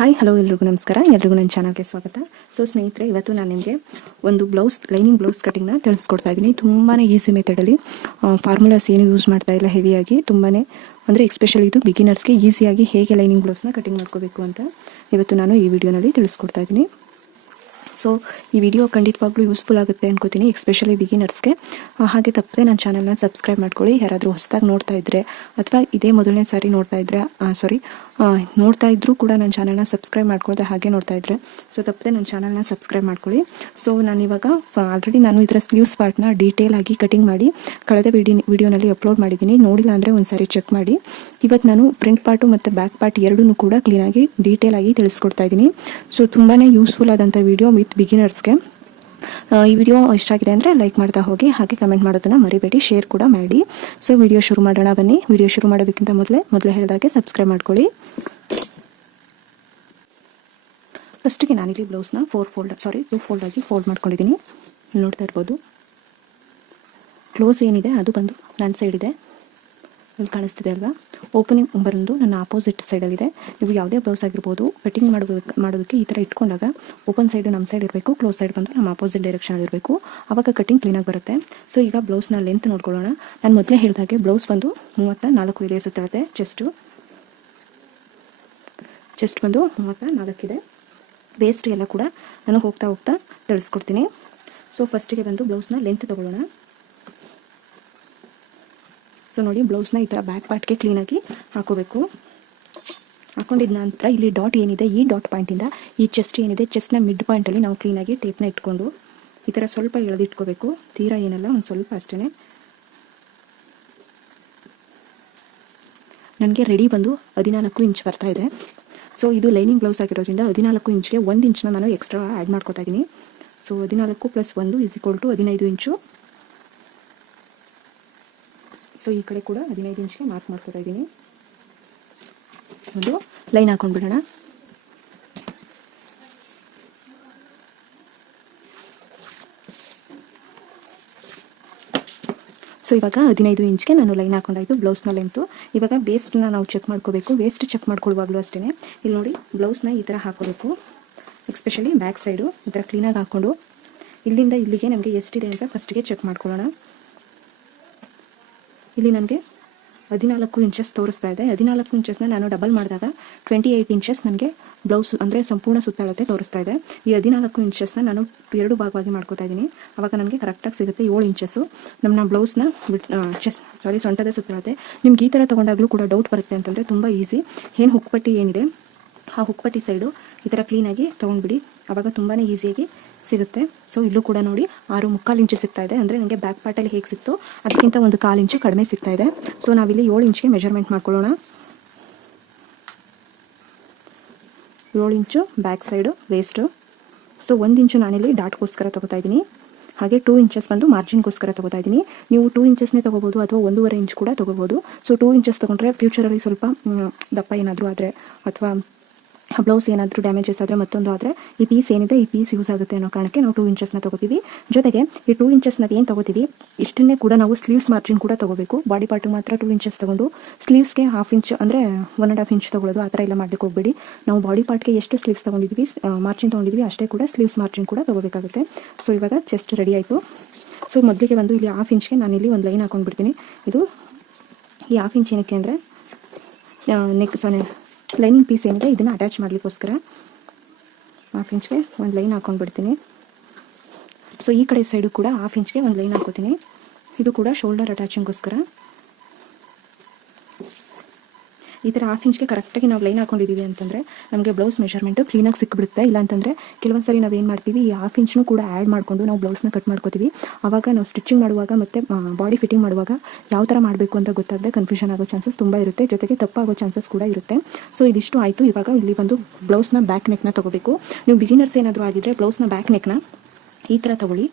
Hi hello ಎಲ್ರಿಗೂ ನಮಸ್ಕಾರ. ಎಲ್ರಿಗೂ ನನ್ನ ಚಾನಲ್ಗೆ ಸ್ವಾಗತ. ಸೊ ಸ್ನೇಹಿತರೆ, ಇವತ್ತು ನಾನು ನಿಮಗೆ ಒಂದು ಲೈನಿಂಗ್ ಬ್ಲೌಸ್ ಕಟಿಂಗ್ನ ತಿಳಿಸ್ಕೊಡ್ತಾ ಇದ್ದೀನಿ. ತುಂಬಾ ಈಸಿ ಮೆಥಡಲ್ಲಿ, ಫಾರ್ಮುಲಾಸ್ ಏನು ಯೂಸ್ ಮಾಡ್ತಾ ಇಲ್ಲ ಹೆವಿಯಾಗಿ. ತುಂಬಾ ಅಂದರೆ ಎಸ್ಪೆಷಲಿ ಇದು ಬಿಗಿನರ್ಸ್ಗೆ ಈಸಿಯಾಗಿ ಹೇಗೆ ಲೈನಿಂಗ್ ಬ್ಲೌಸ್ನ ಕಟಿಂಗ್ ಮಾಡ್ಕೋಬೇಕು ಅಂತ ಇವತ್ತು ನಾನು ಈ ವಿಡಿಯೋನಲ್ಲಿ ತಿಳಿಸ್ಕೊಡ್ತಾ ಇದ್ದೀನಿ. ಸೊ ಈ ವಿಡಿಯೋ ಖಂಡಿತವಾಗ್ಲೂ ಯೂಸ್ಫುಲ್ ಆಗುತ್ತೆ ಅನ್ಕೋತೀನಿ, ಎಸ್ಪೆಷಲಿ ಬಿಗಿನರ್ಸ್ಗೆ. ಹಾಗೆ ತಪ್ಪದೆ ನನ್ನ ಚಾನಲ್ನ ಸಬ್ಸ್ಕ್ರೈಬ್ ಮಾಡ್ಕೊಳ್ಳಿ. ಯಾರಾದರೂ ಹೊಸದಾಗಿ ನೋಡ್ತಾ ಇದ್ದರೆ ಅಥವಾ ಇದೇ ಮೊದಲನೇ ಸಾರಿ ನೋಡ್ತಾ ಇದ್ರೂ ಕೂಡ ನನ್ನ ಚಾನಲ್ನ ಸಬ್ಸ್ಕ್ರೈಬ್ ಮಾಡ್ಕೊಳ್ದೆ ಹಾಗೆ ನೋಡ್ತಾ ಇದ್ದರೆ ಸೊ ತಪ್ಪದೆ ನನ್ನ ಚಾನಲ್ನ ಸಬ್ಸ್ಕ್ರೈಬ್ ಮಾಡ್ಕೊಳ್ಳಿ. ಸೊ ನಾನಿವಾಗ ಆಲ್ರೆಡಿ ನಾನು ಇದರ ಸ್ಲೀವ್ಸ್ ಪಾರ್ಟ್ನ ಡೀಟೇಲ್ ಆಗಿ ಕಟಿಂಗ್ ಮಾಡಿ ಕಳೆದ ವಿಡಿಯೋನಲ್ಲಿ ಅಪ್ಲೋಡ್ ಮಾಡಿದ್ದೀನಿ. ನೋಡಿಲ್ಲ ಅಂದರೆ ಒಂದ್ಸಾರಿ ಚೆಕ್ ಮಾಡಿ. ಇವತ್ತು ನಾನು ಫ್ರಂಟ್ ಪಾರ್ಟು ಮತ್ತು ಬ್ಯಾಕ್ ಪಾರ್ಟ್ ಎರಡೂ ಕೂಡ ಕ್ಲೀನಾಗಿ ಡೀಟೇಲ್ ಆಗಿ ತಿಳಿಸ್ಕೊಡ್ತಾ ಇದ್ದೀನಿ. ಸೊ ತುಂಬಾ ಯೂಸ್ಫುಲ್ ಆದಂಥ ವಿಡಿಯೋ ವಿತ್ ಬಿಗಿನರ್ಸ್ಗೆ. ಈ ವಿಡಿಯೋ ಇಷ್ಟ ಆಗಿದೆ ಅಂದರೆ ಲೈಕ್ ಮಾಡ್ತಾ ಹೋಗಿ, ಹಾಗೆ ಕಮೆಂಟ್ ಮಾಡೋದನ್ನು ಮರಿಬೇಡಿ, ಶೇರ್ ಕೂಡ ಮಾಡಿ. ಸೊ ವಿಡಿಯೋ ಶುರು ಮಾಡೋಣ ಬನ್ನಿ. ವಿಡಿಯೋ ಶುರು ಮಾಡೋದಕ್ಕಿಂತ ಮೊದಲೇ ಹೇಳಿದಾಗೆ ಸಬ್ಸ್ಕ್ರೈಬ್ ಮಾಡ್ಕೊಳ್ಳಿ. ಫಸ್ಟಿಗೆ ನಾನಿಲ್ಲಿ ಬ್ಲೌಸ್ನ 2 ಫೋಲ್ಡ್ ಆಗಿ ಫೋಲ್ಡ್ ಮಾಡ್ಕೊಂಡಿದ್ದೀನಿ. ನೋಡ್ತಾ ಇರ್ಬೋದು. ಕ್ಲೋಸ್ ಏನಿದೆ ಅದು ಬಂದು ನನ್ನ ಸೈಡ್ ಇದೆ, ಇಲ್ಲಿ ಕಾಣಿಸ್ತಿದೆ ಅಲ್ವಾ. ಓಪನಿಂಗ್ ಬಂದು ನನ್ನ ಆಪೋಸಿಟ್ ಸೈಡಲ್ಲಿದೆ. ನೀವು ಯಾವುದೇ ಬ್ಲೌಸ್ ಆಗಿರ್ಬೋದು ಕಟಿಂಗ್ ಮಾಡೋದಕ್ಕೆ ಈ ಥರ ಇಟ್ಕೊಂಡಾಗ ಓಪನ್ ಸೈಡು ನಮ್ಮ ಸೈಡ್ ಇರಬೇಕು, ಕ್ಲೋಸ್ ಸೈಡ್ ಬಂದು ನಮ್ಮ ಆಪೋಸಿಟ್ ಡೈರೆಕ್ಷನಲ್ಲಿ ಇರಬೇಕು. ಆವಾಗ ಕಟಿಂಗ್ ಕ್ಲೀನಾಗಿ ಬರುತ್ತೆ. ಸೊ ಈಗ ಬ್ಲೌಸ್ನ ಲೆಂತ್ ನೋಡ್ಕೊಳ್ಳೋಣ. ನಾನು ಮೊದಲೇ ಹೇಳಿದಾಗೆ ಬ್ಲೌಸ್ ಬಂದು 34 ಇದೆ ಸುತ್ತಳತೆ. ಚೆಸ್ಟ್ ಬಂದು 34 ಇದೆ. ವೇಸ್ಟ್ ಎಲ್ಲ ಕೂಡ ನಾನು ಹೋಗ್ತಾ ತಿಳಿಸ್ಕೊಡ್ತೀನಿ. ಸೊ ಫಸ್ಟಿಗೆ ಬಂದು ಬ್ಲೌಸ್ನ ಲೆಂತ್ ತೊಗೊಳ್ಳೋಣ. ಸೊ ನೋಡಿ, ಬ್ಲೌಸ್ನ ಈ ಥರ ಬ್ಯಾಕ್ ಪಾರ್ಟ್ಗೆ ಕ್ಲೀನಾಗಿ ಹಾಕೋಬೇಕು. ಹಾಕೊಂಡಿದ ನಂತರ ಇಲ್ಲಿ ಡಾಟ್ ಏನಿದೆ, ಈ ಡಾಟ್ ಪಾಯಿಂಟಿಂದ ಈ ಚೆಸ್ಟ್ ಏನಿದೆ, ಚೆಸ್ಟ್ನ ಮಿಡ್ ಪಾಯಿಂಟಲ್ಲಿ ನಾವು ಕ್ಲೀನಾಗಿ ಟೇಪ್ನ ಇಟ್ಕೊಂಡು ಈ ಥರ ಸ್ವಲ್ಪ ಎಳೆದಿಟ್ಕೋಬೇಕು. ತೀರಾ ಏನಲ್ಲ, ಒಂದು ಸ್ವಲ್ಪ ಅಷ್ಟೇ. ನನಗೆ ರೆಡಿ ಬಂದು 14 ಇಂಚ್ ಬರ್ತಾ ಇದೆ. ಸೊ ಇದು ಲೈನಿಂಗ್ ಬ್ಲೌಸ್ ಆಗಿರೋದ್ರಿಂದ 14 ಇಂಚ್ಗೆ 1 ಇಂಚನ್ನ ನಾನು ಎಕ್ಸ್ಟ್ರಾ ಆ್ಯಡ್ ಮಾಡ್ಕೋತಾ ಇದ್ದೀನಿ. ಸೊ 14 + 1 = 15 ಇಂಚು. ಸೊ ಈ ಕಡೆ ಕೂಡ 15 ಇಂಚ್ಗೆ ಮಾರ್ಕ್ ಮಾಡ್ಕೋತಾ ಇದ್ದೀನಿ. ಒಂದು ಲೈನ್ ಹಾಕೊಂಡ್ಬಿಡೋಣ. ಸೊ ಇವಾಗ 15 ಇಂಚ್ಗೆ ನಾನು ಲೈನ್ ಹಾಕೊಂಡಾಯ್ತು ಬ್ಲೌಸ್ನ ಲೆಂತು. ಇವಾಗ ವೇಸ್ಟ್ನ ನಾವು ಚೆಕ್ ಮಾಡ್ಕೋಬೇಕು. ವೇಸ್ಟ್ ಚೆಕ್ ಮಾಡ್ಕೊಳ್ಳುವಾಗಲೂ ಅಷ್ಟೇ ಇಲ್ಲಿ ನೋಡಿ, ಬ್ಲೌಸ್ನ ಈ ಥರ ಹಾಕೋಬೇಕು. ಎಸ್ಪೆಷಲಿ ಬ್ಯಾಕ್ ಸೈಡು ಈ ಥರ ಕ್ಲೀನಾಗಿ ಹಾಕ್ಕೊಂಡು ಇಲ್ಲಿಂದ ಇಲ್ಲಿಗೆ ನಮಗೆ ಎಷ್ಟಿದೆ ಅಂತ ಫಸ್ಟಿಗೆ ಚೆಕ್ ಮಾಡ್ಕೊಳ್ಳೋಣ. ಇಲ್ಲಿ ನನಗೆ 14 ಇಂಚಸ್ ತೋರಿಸ್ತಾ ಇದೆ. 14 ಇಂಚಸ್ನ ನಾನು ಡಬಲ್ ಮಾಡಿದಾಗ 28 ಇಂಚಸ್ ನನಗೆ ಬ್ಲೌಸ್ ಅಂದರೆ ಸಂಪೂರ್ಣ ಸುತ್ತಳತೆ ತೋರಿಸ್ತಾ ಇದೆ. ಈ 14 ಇಂಚಸ್ನ ನಾನು 2 ಭಾಗವಾಗಿ ಮಾಡ್ಕೋತಾ ಇದ್ದೀನಿ. ಆವಾಗ ನನಗೆ ಕರೆಕ್ಟಾಗಿ ಸಿಗುತ್ತೆ 7 ಇಂಚಸ್ಸು ನಮ್ಮ ಬ್ಲೌಸ್ನ ಸೊಂಟದ ಸುತ್ತಳತೆ. ನಿಮ್ಗೆ ಈ ಥರ ತೊಗೊಂಡಾಗಲೂ ಕೂಡ ಡೌಟ್ ಬರುತ್ತೆ ಅಂತಂದರೆ ತುಂಬ ಈಸಿ. ಏನು ಹುಕ್ಪಟ್ಟಿ ಏನಿದೆ, ಆ ಹುಕ್ಪಟ್ಟಿ ಸೈಡು ಈ ಥರ ಕ್ಲೀನಾಗಿ ತೊಗೊಂಡ್ಬಿಡಿ. ಆವಾಗ ತುಂಬಾ ಈಸಿಯಾಗಿ ಸಿಗುತ್ತೆ. ಸೊ ಇಲ್ಲೂ ಕೂಡ ನೋಡಿ 6.25 ಇಂಚು ಸಿಗ್ತಾ ಇದೆ. ಅಂದರೆ ನನಗೆ ಬ್ಯಾಕ್ ಪಾರ್ಟಲ್ಲಿ ಹೇಗೆ ಸಿಕ್ತು ಅದಕ್ಕಿಂತ 1/4 ಇಂಚು ಕಡಿಮೆ ಸಿಗ್ತಾ ಇದೆ. ಸೊ ನಾವಿಲ್ಲಿ 7 ಇಂಚ್ಗೆ ಮೆಜರ್ಮೆಂಟ್ ಮಾಡ್ಕೊಳ್ಳೋಣ. 7 ಇಂಚು ಬ್ಯಾಕ್ ಸೈಡು ವೇಸ್ಟು. ಸೊ 1 ಇಂಚು ನಾನಿಲ್ಲಿ ಡಾಟ್ಗೋಸ್ಕರ ತೊಗೋತಾ ಇದ್ದೀನಿ. ಹಾಗೆ 2 ಇಂಚಸ್ ಬಂದು ಮಾರ್ಜಿನ್ಗೋಸ್ಕರ ತೊಗೋತಾ ಇದ್ದೀನಿ. ನೀವು 2 ಇಂಚಸ್ನೇ ತೊಗೋಬೋದು ಅಥವಾ 1.5 ಇಂಚ್ ಕೂಡ ತೊಗೋಬೋದು. ಸೊ 2 ಇಂಚಸ್ ತೊಗೊಂಡ್ರೆ ಫ್ಯೂಚರಲ್ಲಿ ಸ್ವಲ್ಪ ದಪ್ಪ ಏನಾದರೂ ಆದರೆ ಅಥವಾ ಬ್ಲೌಸ್ ಏನಾದರೂ ಡ್ಯಾಮೇಜಸ್ ಆದರೆ ಮತ್ತೊಂದು ಆದರೆ ಈ ಪೀಸ್ ಏನಿದೆ ಈ ಪೀಸ್ ಯೂಸ್ ಆಗುತ್ತೆ ಅನ್ನೋ ಕಾರಣಕ್ಕೆ ನಾವು 2 ಇಂಚಸ್ನ ತೊಗೋತೀವಿ. ಜೊತೆಗೆ ಈ 2 ಇಂಚಸ್ನ ಏನು ತೊಗೋತೀವಿ ಇಷ್ಟನ್ನೇ ಕೂಡ ನಾವು ಸ್ಲೀವ್ಸ್ ಮಾರ್ಜಿನ್ ಕೂಡ ತೊಗೋಬೇಕು. ಬಾಡಿ ಪಾರ್ಟಿಗೆ ಮಾತ್ರ 2 ಇಂಚಸ್ ತೊಗೊಂಡು ಸ್ಲೀವ್ಸ್ಗೆ 1/2 ಇಂಚ್ ಅಂದರೆ 1.5 ಇಂಚ್ ತೊಗೊಳ್ಳೋದು, ಆ ಥರ ಎಲ್ಲ ಮಾಡಲಿಕ್ಕೆ ಹೋಗ್ಬೇಡಿ. ನಾವು ಬಾಡಿ ಪಾರ್ಟ್ಗೆ ಎಷ್ಟು ಸ್ಲೀವ್ಸ್ ತೊಗೊಂಡಿದ್ವಿ ಮಾರ್ಜಿನ್ ತೊಗೊಂಡಿದ್ವಿ ಅಷ್ಟೇ ಕೂಡ ಸ್ಲೀವ್ಸ್ ಮಾರ್ಜಿನ್ ಕೂಡ ತೊಗೋಬೇಕಾಗುತ್ತೆ. ಸೊ ಇವಾಗ ಚೆಸ್ಟ್ ರೆಡಿ ಆಯಿತು. ಸೊ ಮೊದಲಿಗೆ ಬಂದು ಇಲ್ಲಿ 1/2 ಇಂಚ್ಗೆ ನಾನಿಲ್ಲಿ ಒಂದು ಲೈನ್ ಹಾಕೊಂಡ್ಬಿಡ್ತೀನಿ. ಇದು ಈ 1/2 ಇಂಚ್ ಏನಕ್ಕೆ ಅಂದರೆ ಲೈನಿಂಗ್ ಪೀಸ್ ಏನಿದೆ ಇದನ್ನು ಅಟ್ಯಾಚ್ ಮಾಡಲಿಕ್ಕೋಸ್ಕರ 1/2 ಇಂಚ್ಗೆ ಒಂದು ಲೈನ್ ಹಾಕೊಂಡ್ಬಿಡ್ತೀನಿ. ಸೊ ಈ ಕಡೆ ಸೈಡು ಕೂಡ 1/2 ಇಂಚ್ಗೆ ಒಂದು ಲೈನ್ ಹಾಕೋತೀನಿ. ಇದು ಕೂಡ ಶೋಲ್ಡರ್ ಅಟ್ಯಾಚಿಂಗ್ಗೋಸ್ಕರ. ಈ ಥರ 1/2 ಇಂಚ್ಗೆ ಕರೆಕ್ಟಾಗಿ ನಾವು ಲೈನ್ ಹಾಕೊಂಡಿದ್ದೀವಿ ಅಂತಂದರೆ ನಮಗೆ ಬ್ಲೌಸ್ ಮೆಷರ್ಮೆಂಟು ಕ್ಲೀನಾಗಿ ಸಿಕ್ಬಿಡುತ್ತೆ. ಇಲ್ಲಾಂತಂದರೆ ಕೆಲವೊಂದು ಸರಿ ನಾವು ಏನು ಮಾಡ್ತೀವಿ, ಈ 1/2 ಇಂಚ್ನೂ ಕೂಡ ಆ್ಯಡ್ ಮಾಡಿಕೊಂಡು ನಾವು ಬ್ಲೌಸ್ನ ಕಟ್ ಮಾಡ್ಕೋತೀವಿ. ಆವಾಗ ನಾವು ಸ್ಟಿಚಿಂಗ್ ಮಾಡುವಾಗ ಮತ್ತು ಬಾಡಿ ಫಿಟ್ಟಿಂಗ್ ಮಾಡುವಾಗ ಯಾವ ಥರ ಮಾಡಬೇಕು ಅಂತ ಗೊತ್ತಾಗದೆ ಕನ್ಫ್ಯೂಷನ್ ಆಗೋ ಚಾನ್ಸಸ್ ತುಂಬ ಇರುತ್ತೆ. ಜೊತೆಗೆ ತಪ್ಪಾಗೋ ಚಾನ್ಸಸ್ ಕೂಡ ಇರುತ್ತೆ. ಸೊ ಇದಿಷ್ಟು ಆಯಿತು. ಇವಾಗ ಇಲ್ಲಿ ಒಂದು ಬ್ಲೌಸ್ನ ಬ್ಯಾಕ್ ನೆಕ್ನ ತೊಗೋಬೇಕು. ನೀವು ಬಿಗಿನರ್ಸ್ ಏನಾದರೂ ಆಗಿದ್ದರೆ ಬ್ಲೌಸ್ನ ಬ್ಯಾಕ್ ನೆಕ್ನ ಈ ಥರ ತೊಗೊಳ್ಳಿ.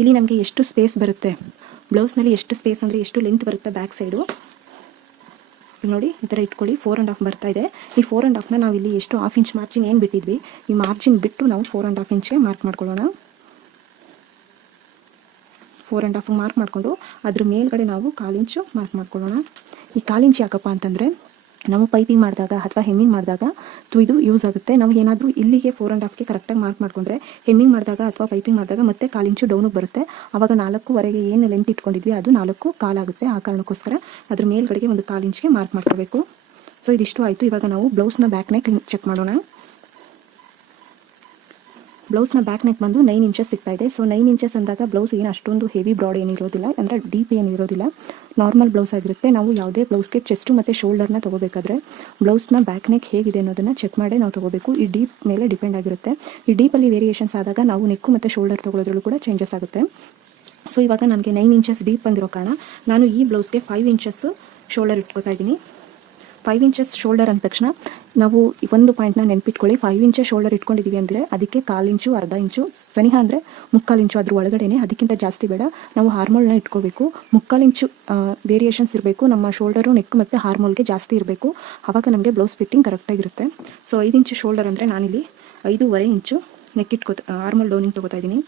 ಇಲ್ಲಿ ನಮಗೆ ಎಷ್ಟು ಸ್ಪೇಸ್ ಬರುತ್ತೆ ಬ್ಲೌಸ್ನಲ್ಲಿ, ಎಷ್ಟು ಸ್ಪೇಸ್ ಅಂದರೆ ಎಷ್ಟು ಲೆಂತ್ ಬರುತ್ತೆ ಬ್ಯಾಕ್ ಸೈಡು ನೋಡಿ ಈ ಥರ ಇಟ್ಕೊಳ್ಳಿ. 4.5 ಬರ್ತಾ ಇದೆ. ಈ 4.5ನ ನಾವು ಇಲ್ಲಿ ಎಷ್ಟು 1/2 ಇಂಚ್ ಮಾರ್ಜಿನ್ ಏನು ಬಿಟ್ಟಿದ್ವಿ ಈ ಮಾರ್ಜಿನ್ ಬಿಟ್ಟು ನಾವು 4.5 ಇಂಚ್ಗೆ ಮಾರ್ಕ್ ಮಾಡ್ಕೊಳ್ಳೋಣ. 4.5 ಮಾರ್ಕ್ ಮಾಡಿಕೊಂಡು ಅದ್ರ ಮೇಲ್ಗಡೆ ನಾವು 1/4 ಇಂಚು ಮಾರ್ಕ್ ಮಾಡ್ಕೊಳ್ಳೋಣ. ಈ 1/4 ಇಂಚ್ ಯಾಕಪ್ಪ ಅಂತಂದರೆ ನಾವು ಪೈಪಿಂಗ್ ಮಾಡಿದಾಗ ಅಥವಾ ಹೆಮ್ಮಿಂಗ್ ಮಾಡಿದಾಗ ಇದು ಯೂಸ್ ಆಗುತ್ತೆ. ನಾವು ಏನಾದರೂ ಇಲ್ಲಿಗೆ 4.5ಗೆ ಕರೆಕ್ಟಾಗಿ ಮಾರ್ಕ್ ಮಾಡಿಕೊಂಡ್ರೆ ಹೆಮ್ಮಿಂಗ್ ಮಾಡಿದಾಗ ಅಥವಾ ಪೈಪಿಂಗ್ ಮಾಡಿದಾಗ ಮತ್ತೆ 1/4 ಇಂಚು ಡೌನಿಗೆ ಬರುತ್ತೆ. ಆವಾಗ 4ವರೆಗೆ ಏನು ಲೆಂತ್ ಇಟ್ಕೊಂಡಿದ್ವಿ ಅದು 4.25 ಆಗುತ್ತೆ. ಆ ಕಾರಣಕ್ಕೋಸ್ಕರ ಅದ್ರ ಮೇಲ್ಗಡೆಗೆ ಒಂದು 1/4 ಇಂಚ್ಗೆ ಮಾರ್ಕ್ ಮಾಡ್ಕೋಬೇಕು. ಸೊ ಇದಿಷ್ಟು ಆಯಿತು. ಇವಾಗ ನಾವು ಬ್ಲೌಸ್ನ ಬ್ಯಾಕ್ ನೆಕ್ ಚೆಕ್ ಮಾಡೋಣ. ಬ್ಲೌಸ್ನ ಬ್ಯಾಕ್ ನೆಕ್ ಬಂದು 9 ಇಂಚಸ್ ಸಿಗ್ತಾ ಇದೆ. ಸೊ 9 ಇಂಚಸ್ ಅಂದಾಗ ಬ್ಲೌಸ್ ಏನು ಅಷ್ಟೊಂದು ಹೆವಿ ಬ್ರಾಡ್ ಏನಿರೋದಿಲ್ಲ, ಅಂದರೆ ಡೀಪ್ ಏನಿರೋದಿಲ್ಲ, ನಾರ್ಮಲ್ ಬ್ಲೌಸ್ ಆಗಿರುತ್ತೆ. ನಾವು ಯಾವುದೇ ಬ್ಲೌಸ್ಗೆ ಚೆಸ್ಟು ಮತ್ತು ಶೋಲ್ಡರ್ನ ತೊಗೋಬೇಕಾದ್ರೆ ಬ್ಲೌಸ್ನ ಬ್ಯಾಕ್ ನೆಕ್ ಹೇಗಿದೆ ಅನ್ನೋದನ್ನು ಚೆಕ್ ಮಾಡಿ ನಾವು ತೊಗೋಬೇಕು. ಈ ಡೀಪ್ ಮೇಲೆ ಡಿಪೆಂಡ್ ಆಗಿರುತ್ತೆ. ಈ ಡೀಪಲ್ಲಿ ವೇರಿಯೇಷನ್ಸ್ ಆದಾಗ ನಾವು ನೆಕ್ಕು ಮತ್ತು ಶೋಲ್ಡರ್ ತೊಗೊಳೋದ್ರಲ್ಲೂ ಕೂಡ ಚೇಂಜಸ್ ಆಗುತ್ತೆ. ಸೊ ಇವಾಗ ನನಗೆ 9 ಇಂಚಸ್ ಡೀಪ್ ಬಂದಿರೋ ಕಾರಣ ನಾನು ಈ ಬ್ಲೌಸ್ಗೆ 5 ಇಂಚಸ್ ಶೋಲ್ಡರ್ ಇಟ್ಕೋತಾ ಇದ್ದೀನಿ. 5 ಇಂಚಸ್ ಶೋಲ್ಡರ್ ಅಂದ ತಕ್ಷಣ ನಾವು ಒಂದು ಪಾಯಿಂಟ್ನ ನೆನ್ಪಿಟ್ಕೊಳ್ಳಿ. 5 ಇಂಚಸ್ ಶೋಲ್ಡರ್ ಇಟ್ಕೊಂಡಿದ್ದೀವಿ ಅಂದರೆ ಅದಕ್ಕೆ 1/4 ಇಂಚು, ಅರ್ಧ ಇಂಚು, ಸನಿಹ ಅಂದರೆ 3/4 ಇಂಚು ಅದ್ರ ಒಳಗಡೆನೆ, ಅದಕ್ಕಿಂತ ಜಾಸ್ತಿ ಬೇಡ. ನಾವು ಹಾರ್ಮೋಲ್ನ ಇಟ್ಕೋಬೇಕು. 3/4 ಇಂಚು ವೇರಿಯೇಷನ್ಸ್ ಇರಬೇಕು. ನಮ್ಮ ಶೋಲ್ಡರು, ನೆಕ್ ಮತ್ತು ಹಾರ್ಮೋಲ್ಗೆ ಜಾಸ್ತಿ ಇರಬೇಕು. ಆವಾಗ ನಮಗೆ ಬ್ಲೌಸ್ ಫಿಟ್ಟಿಂಗ್ ಕರೆಕ್ಟಾಗಿರುತ್ತೆ. ಸೊ 5 ಇಂಚು ಶೋಲ್ಡರ್ ಅಂದರೆ ನಾನಿಲ್ಲಿ 5.5 ಇಂಚು ನೆಕ್ ಹಾರ್ಮೋಲ್ ಡೌನಿಂಗ್ ತೊಗೋತಾ ಇದ್ದೀನಿ.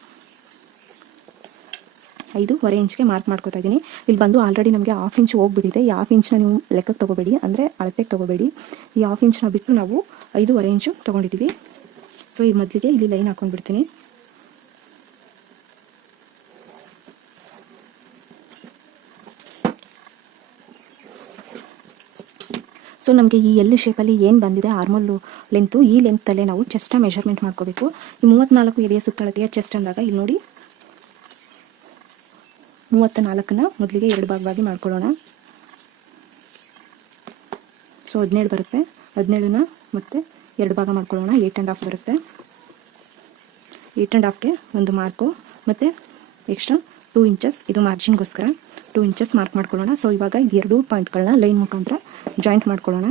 5.5 ಇಂಚ್ಗೆ ಮಾರ್ಕ್ ಮಾಡ್ಕೋತಾ ಇದ್ದೀನಿ. ಇಲ್ಲಿ ಬಂದು ಆಲ್ರೆಡಿ ನಮಗೆ 1/2 ಇಂಚ್ ಹೋಗ್ಬಿಟ್ಟಿದೆ. ಈ 1/2 ಇಂಚ್ನ ನೀವು ಲೆಕ್ಕಕ್ಕೆ ತೊಗೋಬೇಡಿ, ಅಂದರೆ ಅಳತೆಗೆ ತೊಗೋಬೇಡಿ. ಈ 1/2 ಇಂಚ್ನ ಬಿಟ್ಟು ನಾವು 5.5 ಇಂಚು ತೊಗೊಂಡಿದ್ದೀವಿ. ಸೊ ಈ ಮೊದಲಿಗೆ ಇಲ್ಲಿ ಲೈನ್ ಹಾಕೊಂಡ್ಬಿಡ್ತೀನಿ. ಸೊ ನಮಗೆ ಈ ಎಲ್ ಶೇಪಲ್ಲಿ ಏನು ಬಂದಿದೆ ಆರ್ಮೋಲ್ ಲೆಂತು, ಈ ಲೆಂತಲ್ಲೇ ನಾವು ಚೆಸ್ಟ್ನ ಮೆಷರ್ಮೆಂಟ್ ಮಾಡ್ಕೋಬೇಕು. ಈ 34 ಎದೆಯ ಸುತ್ತಳತೆಯ ಚೆಸ್ಟ್ ಅಂದಾಗ ಇಲ್ಲಿ ನೋಡಿ 34ನ ಮೊದಲಿಗೆ 2 ಭಾಗವಾಗಿ ಮಾಡ್ಕೊಳ್ಳೋಣ. ಸೊ 17 ಬರುತ್ತೆ. 17ನ ಮತ್ತೆ 2 ಭಾಗ ಮಾಡ್ಕೊಳ್ಳೋಣ. 8.5 ಬರುತ್ತೆ. 8.5ಗೆ ಒಂದು ಮಾರ್ಕು ಮತ್ತು ಎಕ್ಸ್ಟ್ರಾ 2 ಇಂಚಸ್, ಇದು ಮಾರ್ಜಿನ್ಗೋಸ್ಕರ 2 ಇಂಚಸ್ ಮಾರ್ಕ್ ಮಾಡ್ಕೊಳ್ಳೋಣ. ಸೊ ಇವಾಗ ಇದು 2 ಪಾಯಿಂಟ್ಗಳನ್ನ ಲೈನ್ ಮುಖಾಂತರ ಜಾಯಿಂಟ್ ಮಾಡ್ಕೊಳ್ಳೋಣ.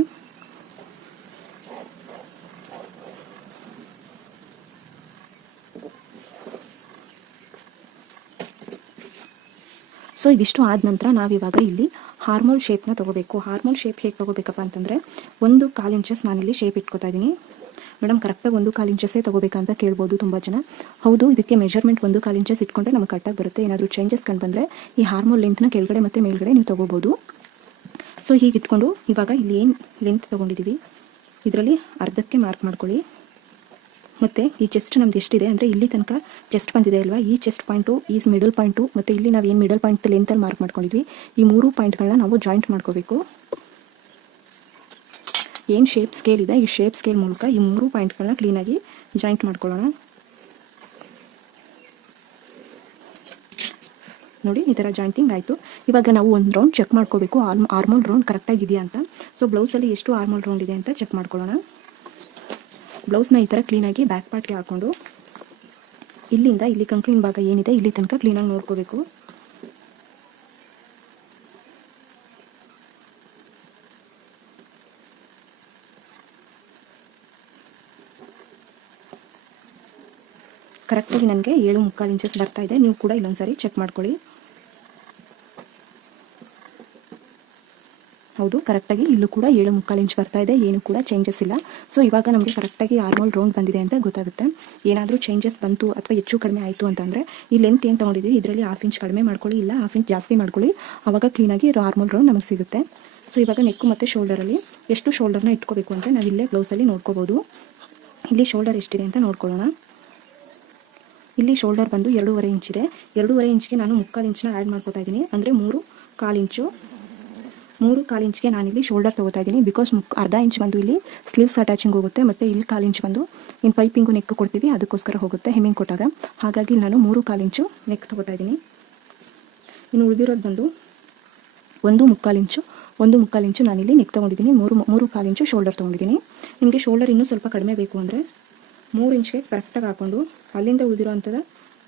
ಸೊ ಇದಿಷ್ಟು ಆದ ನಂತರ ನಾವಿವಾಗ ಇಲ್ಲಿ ಹಾರ್ಮೋಲ್ ಶೇಪ್ನ ತೊಗೋಬೇಕು. ಹಾರ್ಮೋಲ್ ಶೇಪ್ ಹೇಗೆ ತೊಗೋಬೇಕಪ್ಪ ಅಂತಂದರೆ 1/4 ಇಂಚಸ್ ನಾನಿಲ್ಲಿ ಶೇಪ್ ಇಟ್ಕೋತಾ ಇದ್ದೀನಿ. ಮೇಡಮ್ ಕರೆಕ್ಟಾಗಿ 1/4 ಇಂಚಸ್ಸೇ ತೊಗೋಬೇಕಂತ ಕೇಳ್ಬೋದು ತುಂಬ ಜನ. ಹೌದು, ಇದಕ್ಕೆ ಮೆಜರ್ಮೆಂಟ್ 1/4 ಇಂಚಸ್ ಇಟ್ಕೊಂಡ್ರೆ ನಮಗೆ ಕರೆಕ್ಟಾಗಿ ಬರುತ್ತೆ. ಏನಾದರೂ ಚೇಂಜಸ್ ಕಂಡು ಬಂದರೆ ಈ ಹಾರ್ಮೋಲ್ ಲೆಂತ್ನ ಕೆಳಗಡೆ ಮತ್ತು ಮೇಲ್ಗಡೆ ನೀವು ತೊಗೋಬೋದು. ಸೊ ಹೀಗೆ ಇಟ್ಕೊಂಡು ಇವಾಗ ಇಲ್ಲಿ ಏನು ಲೆಂತ್ ತೊಗೊಂಡಿದ್ದೀವಿ ಇದರಲ್ಲಿ ಅರ್ಧಕ್ಕೆ ಮಾರ್ಕ್ ಮಾಡ್ಕೊಳ್ಳಿ. ಮತ್ತು ಈ ಚೆಸ್ಟ್ ನಮ್ದು ಎಷ್ಟಿದೆ ಅಂದರೆ ಇಲ್ಲಿ ತನಕ ಚೆಸ್ಟ್ ಬಂದಿದೆ ಅಲ್ವಾ, ಈ ಚೆಸ್ಟ್ ಪಾಯಿಂಟು, ಈ ಮಿಡಲ್ ಪಾಯಿಂಟು ಮತ್ತು ಇಲ್ಲಿ ನಾವು ಏನು ಮಿಡಲ್ ಪಾಯಿಂಟ್ ಲೆಂತಲ್ಲಿ ಮಾರ್ಕ್ ಮಾಡ್ಕೊಂಡಿದ್ವಿ, ಈ 3 ಪಾಯಿಂಟ್ಗಳನ್ನ ನಾವು ಜಾಯಿಂಟ್ ಮಾಡ್ಕೋಬೇಕು. ಏನು ಶೇಪ್ ಸ್ಕೇಲ್ ಇದೆ, ಈ ಶೇಪ್ ಸ್ಕೇಲ್ ಮೂಲಕ ಈ 3 ಪಾಯಿಂಟ್ಗಳನ್ನ ಕ್ಲೀನಾಗಿ ಜಾಯಿಂಟ್ ಮಾಡ್ಕೊಳ್ಳೋಣ. ನೋಡಿ ಈ ಥರ ಜಾಯಿಂಟಿಂಗ್ ಆಯಿತು. ಇವಾಗ ನಾವು ಒಂದು ರೌಂಡ್ ಚೆಕ್ ಮಾಡ್ಕೋಬೇಕು ಆರ್ಮೋಲ್ ರೌಂಡ್ ಕರೆಕ್ಟಾಗಿದೆಯಾ ಅಂತ. ಸೊ ಬ್ಲೌಸಲ್ಲಿ ಎಷ್ಟು ಆರ್ಮೋಲ್ ರೌಂಡ್ ಇದೆ ಅಂತ ಚೆಕ್ ಮಾಡ್ಕೊಳ್ಳೋಣ. ಬ್ಲೌಸ್ನ ಈ ಥರ ಕ್ಲೀನಾಗಿ ಬ್ಯಾಕ್ ಪಾರ್ಟ್ಗೆ ಹಾಕ್ಕೊಂಡು ಇಲ್ಲಿಂದ ಇಲ್ಲಿ ಕಂಕ್ಲಿನ ಭಾಗ ಏನಿದೆ ಇಲ್ಲಿ ತನಕ ಕ್ಲೀನಾಗಿ ನೋಡ್ಕೋಬೇಕು. ಕರೆಕ್ಟಾಗಿ ನನಗೆ 7.25 ಇಂಚಸ್ ಬರ್ತಾ ಇದೆ. ನೀವು ಕೂಡ ಇಲ್ಲೊಂದ್ಸರಿ ಚೆಕ್ ಮಾಡ್ಕೊಳ್ಳಿ. ಹೌದು, ಕರೆಕ್ಟಾಗಿ ಇಲ್ಲೂ ಕೂಡ 7.25 ಇಂಚ್ ಬರ್ತಾ ಇದೆ. ಏನು ಕೂಡ ಚೇಂಜಸ್ ಇಲ್ಲ. ಸೊ ಇವಾಗ ನಮಗೆ ಕರೆಕ್ಟಾಗಿ ಆರ್ಮೋಲ್ ರೌಂಡ್ ಬಂದಿದೆ ಅಂತ ಗೊತ್ತಾಗುತ್ತೆ. ಏನಾದರೂ ಚೇಂಜಸ್ ಬಂತು ಅಥವಾ ಹೆಚ್ಚು ಕಡಿಮೆ ಆಯಿತು ಅಂತಂದರೆ ಈ ಲೆಂತ್ ಏನು ತೊಗೊಂಡಿದ್ದೀವಿ ಇದರಲ್ಲಿ 1/2 ಇಂಚ್ ಕಡಿಮೆ ಮಾಡ್ಕೊಳ್ಳಿ, ಇಲ್ಲ 1/2 ಇಂಚ್ ಜಾಸ್ತಿ ಮಾಡ್ಕೊಳ್ಳಿ. ಆವಾಗ ಕ್ಲೀನಾಗಿ ಆರ್ಮೋಲ್ ರೌಂಡ್ ನಮಗೆ ಸಿಗುತ್ತೆ. ಸೊ ಇವಾಗ ನೆಕ್ಕು ಮತ್ತು ಶೋಲ್ಡರಲ್ಲಿ ಎಷ್ಟು ಶೋಲ್ಡರ್ನ ಇಟ್ಕೋಬೇಕು ಅಂತ ನಾವು ಇಲ್ಲೇ ಬ್ಲೌಸಲ್ಲಿ ನೋಡ್ಕೋಬೋದು. ಇಲ್ಲಿ ಶೋಲ್ಡರ್ ಎಷ್ಟಿದೆ ಅಂತ ನೋಡ್ಕೊಳ್ಳೋಣ. ಇಲ್ಲಿ ಶೋಲ್ಡರ್ ಬಂದು 2.5 ಇಂಚ್ ಇದೆ. 2.5 ಇಂಚ್ಗೆ ನಾನು 3/4 ಇಂಚನ್ನ ಆ್ಯಡ್ ಮಾಡ್ಕೋತಾ ಇದ್ದೀನಿ. ಅಂದರೆ 3/4 ಇಂಚು. 3/4 ಇಂಚ್ಗೆ ನಾನಿಲ್ಲಿ ಶೋಲ್ಡರ್ ತೊಗೋತಾ ಇದ್ದೀನಿ. ಬಿಕಾಸ್ ಅರ್ಧ ಇಂಚ್ ಬಂದು ಇಲ್ಲಿ ಸ್ಲೀವ್ಸ್ ಅಟ್ಯಾಚಿಂಗ್ ಹೋಗುತ್ತೆ, ಮತ್ತು ಇಲ್ಲಿ 1/4 ಇಂಚ್ ಬಂದು ಇನ್ನು ಪೈಪಿಂಗು ನೆಕ್ ಕೊಡ್ತೀವಿ ಅದಕ್ಕೋಸ್ಕರ ಹೋಗುತ್ತೆ ಹೆಮ್ಮಿಂಗ್ ಕೊಟ್ಟಾಗ. ಹಾಗಾಗಿ ನಾನು 3/4 ಇಂಚು ನೆಕ್ ತೊಗೋತಾ ಇದ್ದೀನಿ. ಇನ್ನು ಉಳಿದಿರೋದು ಬಂದು 1/4 ಇಂಚು. 1/4 ಇಂಚು ನಾನಿಲ್ಲಿ ನೆಕ್ ತೊಗೊಂಡಿದ್ದೀನಿ. 3/4 ಇಂಚು ಶೋಲ್ಡರ್ ತೊಗೊಂಡಿದ್ದೀನಿ. ನಿಮಗೆ ಶೋಲ್ಡರ್ ಇನ್ನೂ ಸ್ವಲ್ಪ ಕಡಿಮೆ ಬೇಕು ಅಂದರೆ 3 ಇಂಚ್ಗೆ ಕರೆಕ್ಟಾಗಿ ಹಾಕ್ಕೊಂಡು ಅಲ್ಲಿಂದ ಉಳಿದಿರೋ ಅಂಥದ್ದು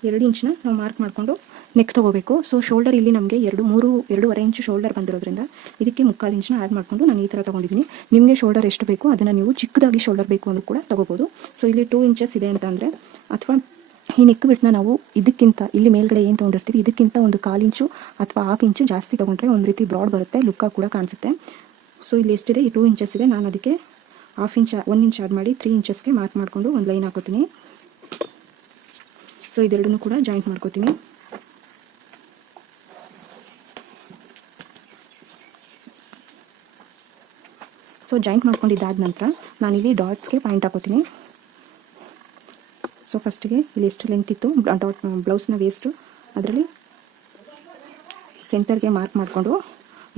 2 ಇಂಚನ್ನ ನಾವು ಮಾರ್ಕ್ ಮಾಡಿಕೊಂಡು ನೆಕ್ ತೊಗೋಬೇಕು. ಸೊ ಶೋಲ್ಡರ್ ಇಲ್ಲಿ ನಮಗೆ 2.5 ಇಂಚು ಶೋಲ್ಡರ್ ಬಂದಿರೋದ್ರಿಂದ ಇದಕ್ಕೆ 3/4 ಇಂಚನ್ನ ಆ್ಯಡ್ ಮಾಡಿಕೊಂಡು ನಾನು ಈ ಥರ ತೊಗೊಂಡಿದ್ದೀನಿ. ನಿಮಗೆ ಶೋಲ್ಡರ್ ಎಷ್ಟು ಬೇಕು ಅದನ್ನು ನೀವು ಚಿಕ್ಕದಾಗಿ ಶೋಲ್ಡರ್ ಬೇಕು ಅಂದರೂ ಕೂಡ ತೊಗೋಬೋದು. ಸೊ ಇಲ್ಲಿ 2 ಇಂಚಸ್ ಇದೆ ಅಂತ ಅಂದರೆ, ಅಥವಾ ಈ ನೆಕ್ ಬಿಟ್ಟನ್ನ ನಾವು ಇದಕ್ಕಿಂತ ಇಲ್ಲಿ ಮೇಲ್ಗಡೆ ಏನು ತೊಗೊಂಡಿರ್ತೀವಿ ಇದಕ್ಕಿಂತ 1/4 ಇಂಚು ಅಥವಾ 1/2 ಇಂಚು ಜಾಸ್ತಿ ತೊಗೊಂಡ್ರೆ ಒಂದು ರೀತಿ ಬ್ರಾಡ್ ಬರುತ್ತೆ, ಲುಕ್ಕಾಗಿ ಕೂಡ ಕಾಣಿಸುತ್ತೆ. ಸೊ ಇಲ್ಲಿ ಎಷ್ಟಿದೆ, ಈ 2 ಇಂಚಸ್ ಇದೆ. ನಾನು ಅದಕ್ಕೆ 1 ಇಂಚ್ ಆ್ಯಡ್ ಮಾಡಿ 3 ಇಂಚಸ್ಗೆ ಮಾರ್ಕ್ ಮಾಡಿಕೊಂಡು ಒಂದು ಲೈನ್ ಹಾಕೋತೀನಿ. ಸೊ ಇದೆರಡನ್ನೂ ಕೂಡ ಜಾಯಿಂಟ್ ಮಾಡ್ಕೋತೀನಿ. ಸೊ ಜಾಯಿಂಟ್ ಮಾಡ್ಕೊಂಡಿದ್ದಾದ ನಂತರ ನಾನಿಲ್ಲಿ ಡಾಟ್ಸ್ಗೆ ಪಾಯಿಂಟ್ ಹಾಕೋತೀನಿ. ಸೊ ಫಸ್ಟಿಗೆ ಇಲ್ಲಿ ಎಷ್ಟು ಲೆಂತ್ ಇತ್ತು ಬ್ಲೌಸ್ನ ವೇಸ್ಟು ಅದರಲ್ಲಿ ಸೆಂಟರ್ಗೆ ಮಾರ್ಕ್ ಮಾಡಿಕೊಂಡು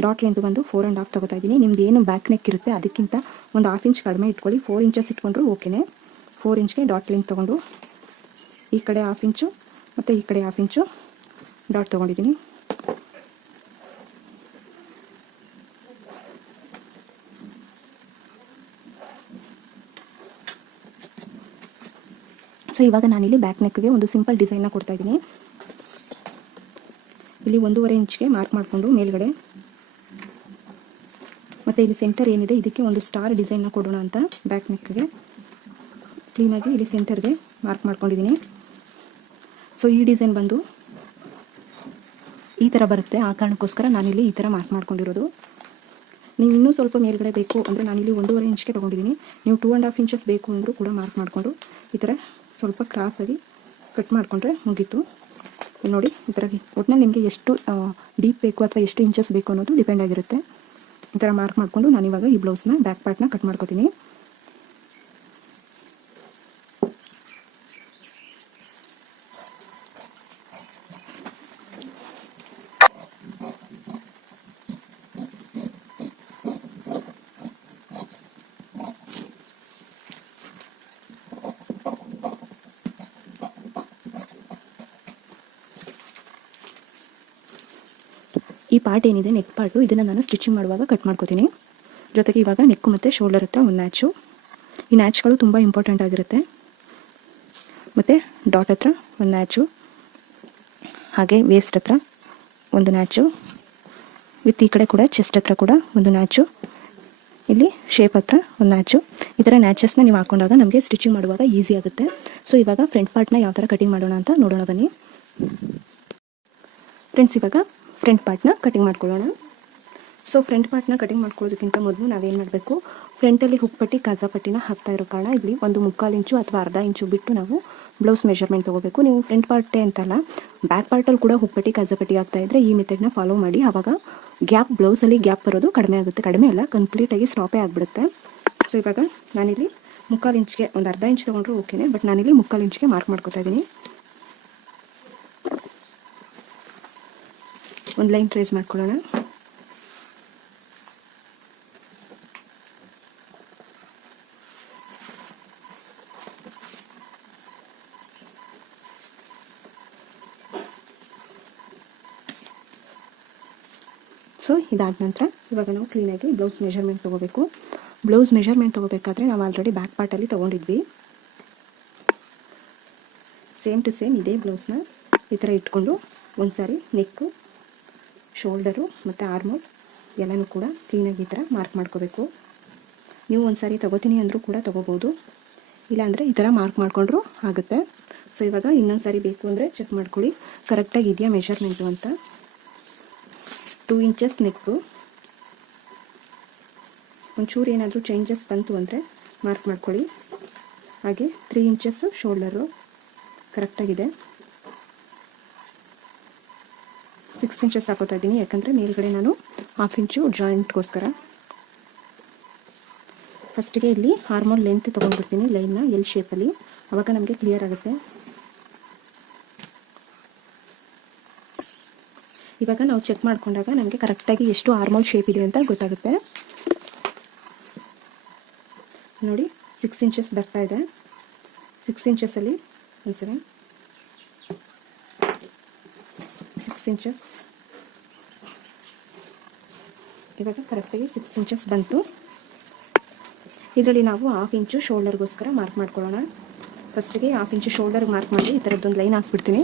ಡಾಟ್ ಲೆಂತ್ ಬಂದು 4.5 ತೊಗೋತಾ ಇದ್ದೀನಿ. ನಿಮ್ದು ಏನು ಬ್ಯಾಕ್ ನೆಕ್ ಇರುತ್ತೆ ಅದಕ್ಕಿಂತ ಒಂದು 1/2 ಇಂಚ್ ಕಡಿಮೆ ಇಟ್ಕೊಳ್ಳಿ. 4 ಇಂಚಸ್ ಇಟ್ಕೊಂಡ್ರು ಓಕೆನೇ. 4 ಇಂಚ್ಗೆ ಡಾಟ್ ಲೆಂತ್ ತೊಗೊಂಡು ಈ ಕಡೆ 1/2 ಇಂಚು ಮತ್ತು ಈ ಕಡೆ 1/2 ಇಂಚು ಡಾಟ್ ತೊಗೊಂಡಿದ್ದೀನಿ. ಸೊ ಇವಾಗ ನಾನಿಲ್ಲಿ ಬ್ಯಾಕ್ ನೆಕ್ಗೆ ಒಂದು ಸಿಂಪಲ್ ಡಿಸೈನ್ನ ಕೊಡ್ತಾ ಇದ್ದೀನಿ. ಇಲ್ಲಿ 1.5 ಇಂಚ್ಗೆ ಮಾರ್ಕ್ ಮಾಡಿಕೊಂಡು ಮೇಲ್ಗಡೆ ಮತ್ತು ಇಲ್ಲಿ ಸೆಂಟರ್ ಏನಿದೆ ಇದಕ್ಕೆ ಒಂದು ಸ್ಟಾರ್ ಡಿಸೈನ್ನ ಕೊಡೋಣ ಅಂತ ಬ್ಯಾಕ್ ನೆಕ್ಗೆ ಕ್ಲೀನಾಗಿ ಇಲ್ಲಿ ಸೆಂಟರ್ಗೆ ಮಾರ್ಕ್ ಮಾಡ್ಕೊಂಡಿದ್ದೀನಿ. ಸೊ ಈ ಡಿಸೈನ್ ಬಂದು ಈ ಥರ ಬರುತ್ತೆ. ಆ ಕಾರಣಕ್ಕೋಸ್ಕರ ನಾನಿಲ್ಲಿ ಈ ಥರ ಮಾರ್ಕ್ ಮಾಡ್ಕೊಂಡಿರೋದು. ನೀವು ಇನ್ನೂ ಸ್ವಲ್ಪ ಮೇಲ್ಗಡೆ ಬೇಕು ಅಂದರೆ ನಾನಿಲ್ಲಿ 1.5 ಇಂಚ್ಗೆ ತೊಗೊಂಡಿದ್ದೀನಿ. ನೀವು 2.5 ಇಂಚಸ್ ಬೇಕು ಅಂದರೂ ಕೂಡ ಮಾರ್ಕ್ ಮಾಡಿಕೊಂಡು ಈ ಥರ ಸ್ವಲ್ಪ ಕ್ರಾಸಾಗಿ ಕಟ್ ಮಾಡಿಕೊಂಡ್ರೆ ಮುಗೀತು. ನೋಡಿ ಈ ಥರ ಒಟ್ಟಿನಲ್ಲಿ ನಿಮಗೆ ಎಷ್ಟು ಡೀಪ್ ಬೇಕು ಅಥವಾ ಎಷ್ಟು ಇಂಚಸ್ ಬೇಕು ಅನ್ನೋದು ಡಿಪೆಂಡ್ ಆಗಿರುತ್ತೆ. ಈ ಥರ ಮಾರ್ಕ್ ಮಾಡಿಕೊಂಡು ನಾನಿವಾಗ ಈ ಬ್ಲೌಸ್ನ ಬ್ಯಾಕ್ ಪಾರ್ಟ್ನ ಕಟ್ ಮಾಡ್ಕೊತೀನಿ. ಈ ಪಾರ್ಟ್ ಏನಿದೆ ನೆಕ್ ಪಾರ್ಟು ಇದನ್ನು ನಾನು ಸ್ಟಿಚಿಂಗ್ ಮಾಡುವಾಗ ಕಟ್ ಮಾಡ್ಕೋತೀನಿ. ಜೊತೆಗೆ ಇವಾಗ ನೆಕ್ಕು ಮತ್ತು ಶೋಲ್ಡರ್ ಹತ್ರ ಒಂದು ನ್ಯಾಚು. ಈ ನ್ಯಾಚ್ಗಳು ತುಂಬ ಇಂಪಾರ್ಟೆಂಟ್ ಆಗಿರುತ್ತೆ. ಮತ್ತು ಡಾಟ್ ಹತ್ರ ಒಂದು ನ್ಯಾಚು, ಹಾಗೆ ವೇಸ್ಟ್ ಹತ್ರ ಒಂದು ನ್ಯಾಚು, ವಿತ್ ಈ ಕಡೆ ಕೂಡ ಚೆಸ್ಟ್ ಹತ್ರ ಕೂಡ ಒಂದು ನ್ಯಾಚು, ಇಲ್ಲಿ ಶೇಪ್ ಹತ್ರ ಒಂದು ನ್ಯಾಚು. ಈ ಥರ ನ್ಯಾಚಸ್ನ ನೀವು ಹಾಕೊಂಡಾಗ ನಮಗೆ ಸ್ಟಿಚಿಂಗ್ ಮಾಡುವಾಗ ಈಸಿ ಆಗುತ್ತೆ. ಸೊ ಇವಾಗ ಫ್ರಂಟ್ ಪಾರ್ಟ್ನ ಯಾವ ಥರ ಕಟಿಂಗ್ ಮಾಡೋಣ ಅಂತ ನೋಡೋಣ ಬನ್ನಿ ಫ್ರೆಂಡ್ಸ್. ಇವಾಗ ಫ್ರಂಟ್ ಪಾರ್ಟ್ನ ಕಟಿಂಗ್ ಮಾಡ್ಕೊಳ್ಳೋಣ. ಸೊ ಫ್ರಂಟ್ ಪಾರ್ಟ್ನ ಕಟಿಂಗ್ ಮಾಡ್ಕೊಳ್ಳೋದಕ್ಕಿಂತ ಮೊದಲು ನಾವೇನು ಮಾಡಬೇಕು, ಫ್ರಂಟಲ್ಲಿ ಹುಕ್ಪಟ್ಟಿ ಕಾಜಾಪಟ್ಟಿನ ಹಾಕ್ತಾ ಇರೋ ಕಾರಣ ಇಲ್ಲಿ 1/4 ಇಂಚು ಅಥವಾ 1/2 ಇಂಚು ಬಿಟ್ಟು ನಾವು ಬ್ಲೌಸ್ ಮೆಷರ್ಮೆಂಟ್ ತೊಗೋಬೇಕು. ನೀವು ಫ್ರಂಟ್ ಪಾರ್ಟೇ ಅಂತಲ್ಲ ಬ್ಯಾಕ್ ಪಾರ್ಟಲ್ಲಿ ಕೂಡ ಹುಕ್ಪಟ್ಟಿ ಕಾಜಾಪಟ್ಟಿ ಆಗ್ತಾ ಇದ್ದರೆ ಈ ಮೆಥಡ್ನ ಫಾಲೋ ಮಾಡಿ. ಆವಾಗ ಗ್ಯಾಪ್ ಬ್ಲೌಸಲ್ಲಿ ಗ್ಯಾಪ್ ಬರೋದು ಕಡಿಮೆ ಆಗುತ್ತೆ. ಕಡಿಮೆ ಅಲ್ಲ, ಕಂಪ್ಲೀಟಾಗಿ ಸ್ಟಾಪೇ ಆಗಿಬಿಡುತ್ತೆ. ಸೊ ಇವಾಗ ನಾನಿಲ್ಲಿ 1/4 ಇಂಚ್ಗೆ ಒಂದು 1/2 ಇಂಚ್ ತೊಗೊಂಡ್ರು ಓಕೆನೇ, ಬಟ್ ನಾನಿಲ್ಲಿ 1/4 ಇಂಚ್ಗೆ ಮಾರ್ಕ್ ಮಾಡ್ಕೊತಾ ಇದ್ದೀನಿ. ಒಂದು ಲೈನ್ ಟ್ರೇಸ್ ಮಾಡ್ಕೊಳ್ಳೋಣ. ಸೊ ಇದಾದ ನಂತರ ಇವಾಗ ನಾವು ಕ್ಲೀನಾಗಿ ಬ್ಲೌಸ್ ಮೆಷರ್ಮೆಂಟ್ ತೊಗೋಬೇಕು. ಬ್ಲೌಸ್ ಮೆಷರ್ಮೆಂಟ್ ತೊಗೋಬೇಕಾದ್ರೆ ನಾವು ಆಲ್ರೆಡಿ ಬ್ಯಾಕ್ ಪಾರ್ಟಲ್ಲಿ ತೊಗೊಂಡಿದ್ವಿ. ಸೇಮ್ ಟು ಸೇಮ್ ಇದೇ ಬ್ಲೌಸ್ನ ಈ ಥರ ಇಟ್ಕೊಂಡು ಒಂದು ಸಾರಿ ನೆಕ್ಕು, ಶೋಲ್ಡರು ಮತ್ತು ಆರ್ಮೋಲ್ ಎಲ್ಲನೂ ಕೂಡ ಕ್ಲೀನಾಗಿ ಈ ಥರ ಮಾರ್ಕ್ ಮಾಡ್ಕೋಬೇಕು. ನೀವು ಒಂದು ಸಾರಿ ತೊಗೋತೀನಿ ಅಂದರೂ ಕೂಡ ತೊಗೋಬೋದು, ಇಲ್ಲಾಂದರೆ ಈ ಥರ ಮಾರ್ಕ್ ಮಾಡಿಕೊಂಡ್ರೂ ಆಗುತ್ತೆ. ಸೊ ಇವಾಗ ಇನ್ನೊಂದು ಸಾರಿ ಬೇಕು ಅಂದರೆ ಚೆಕ್ ಮಾಡ್ಕೊಳ್ಳಿ ಕರೆಕ್ಟಾಗಿ ಇದೆಯಾ ಮೆಷರ್ಮೆಂಟು ಅಂತ. 2 ಇಂಚಸ್ ನೆಕ್ಕು, ಒಂಚೂರು ಏನಾದರೂ ಚೇಂಜಸ್ ಬಂತು ಅಂದರೆ ಮಾರ್ಕ್ ಮಾಡ್ಕೊಳ್ಳಿ. ಹಾಗೆ 3 ಇಂಚಸ್ ಶೋಲ್ಡರು ಕರೆಕ್ಟಾಗಿದೆ. 6 ಇಂಚಸ್ ಹಾಕೋತಾ ಇದ್ದೀನಿ, ಯಾಕಂದರೆ ಮೇಲ್ಗಡೆ ನಾನು 1/2 ಇಂಚು ಜಾಯಿಂಟ್ಗೋಸ್ಕರ. ಫಸ್ಟಿಗೆ ಇಲ್ಲಿ ಆರ್ಮೋಲ್ ಲೆಂತ್ ತೊಗೊಂಡ್ಬಿಡ್ತೀನಿ ಲೈನ್ನ ಎಲ್ ಶೇಪಲ್ಲಿ, ಆವಾಗ ನಮಗೆ ಕ್ಲಿಯರ್ ಆಗುತ್ತೆ. ಇವಾಗ ನಾವು ಚೆಕ್ ಮಾಡ್ಕೊಂಡಾಗ ನಮಗೆ ಕರೆಕ್ಟಾಗಿ ಎಷ್ಟು ಆರ್ಮೋಲ್ ಶೇಪ್ ಇದೆ ಅಂತ ಗೊತ್ತಾಗುತ್ತೆ. ನೋಡಿ 6 ಇಂಚಸ್ ಬರ್ತಾ ಇದೆ. 6 ಇಂಚಸಲ್ಲಿ ಒಂದ್ಸರಿ 6 ಇಂಚಸ್, ಇವಾಗ ಕರೆಕ್ಟಾಗಿ 6 ಇಂಚಸ್ ಬಂತು. ಇದರಲ್ಲಿ ನಾವು 1/2 ಇಂಚು ಶೋಲ್ಡರ್ಗೋಸ್ಕರ ಮಾರ್ಕ್ ಮಾಡ್ಕೊಳ್ಳೋಣ. ಫಸ್ಟಿಗೆ 1/2 ಇಂಚು ಶೋಲ್ಡರ್ಗೆ ಮಾರ್ಕ್ ಮಾಡಿ ಈ ಥರದ್ದೊಂದು ಲೈನ್ ಹಾಕ್ಬಿಡ್ತೀನಿ.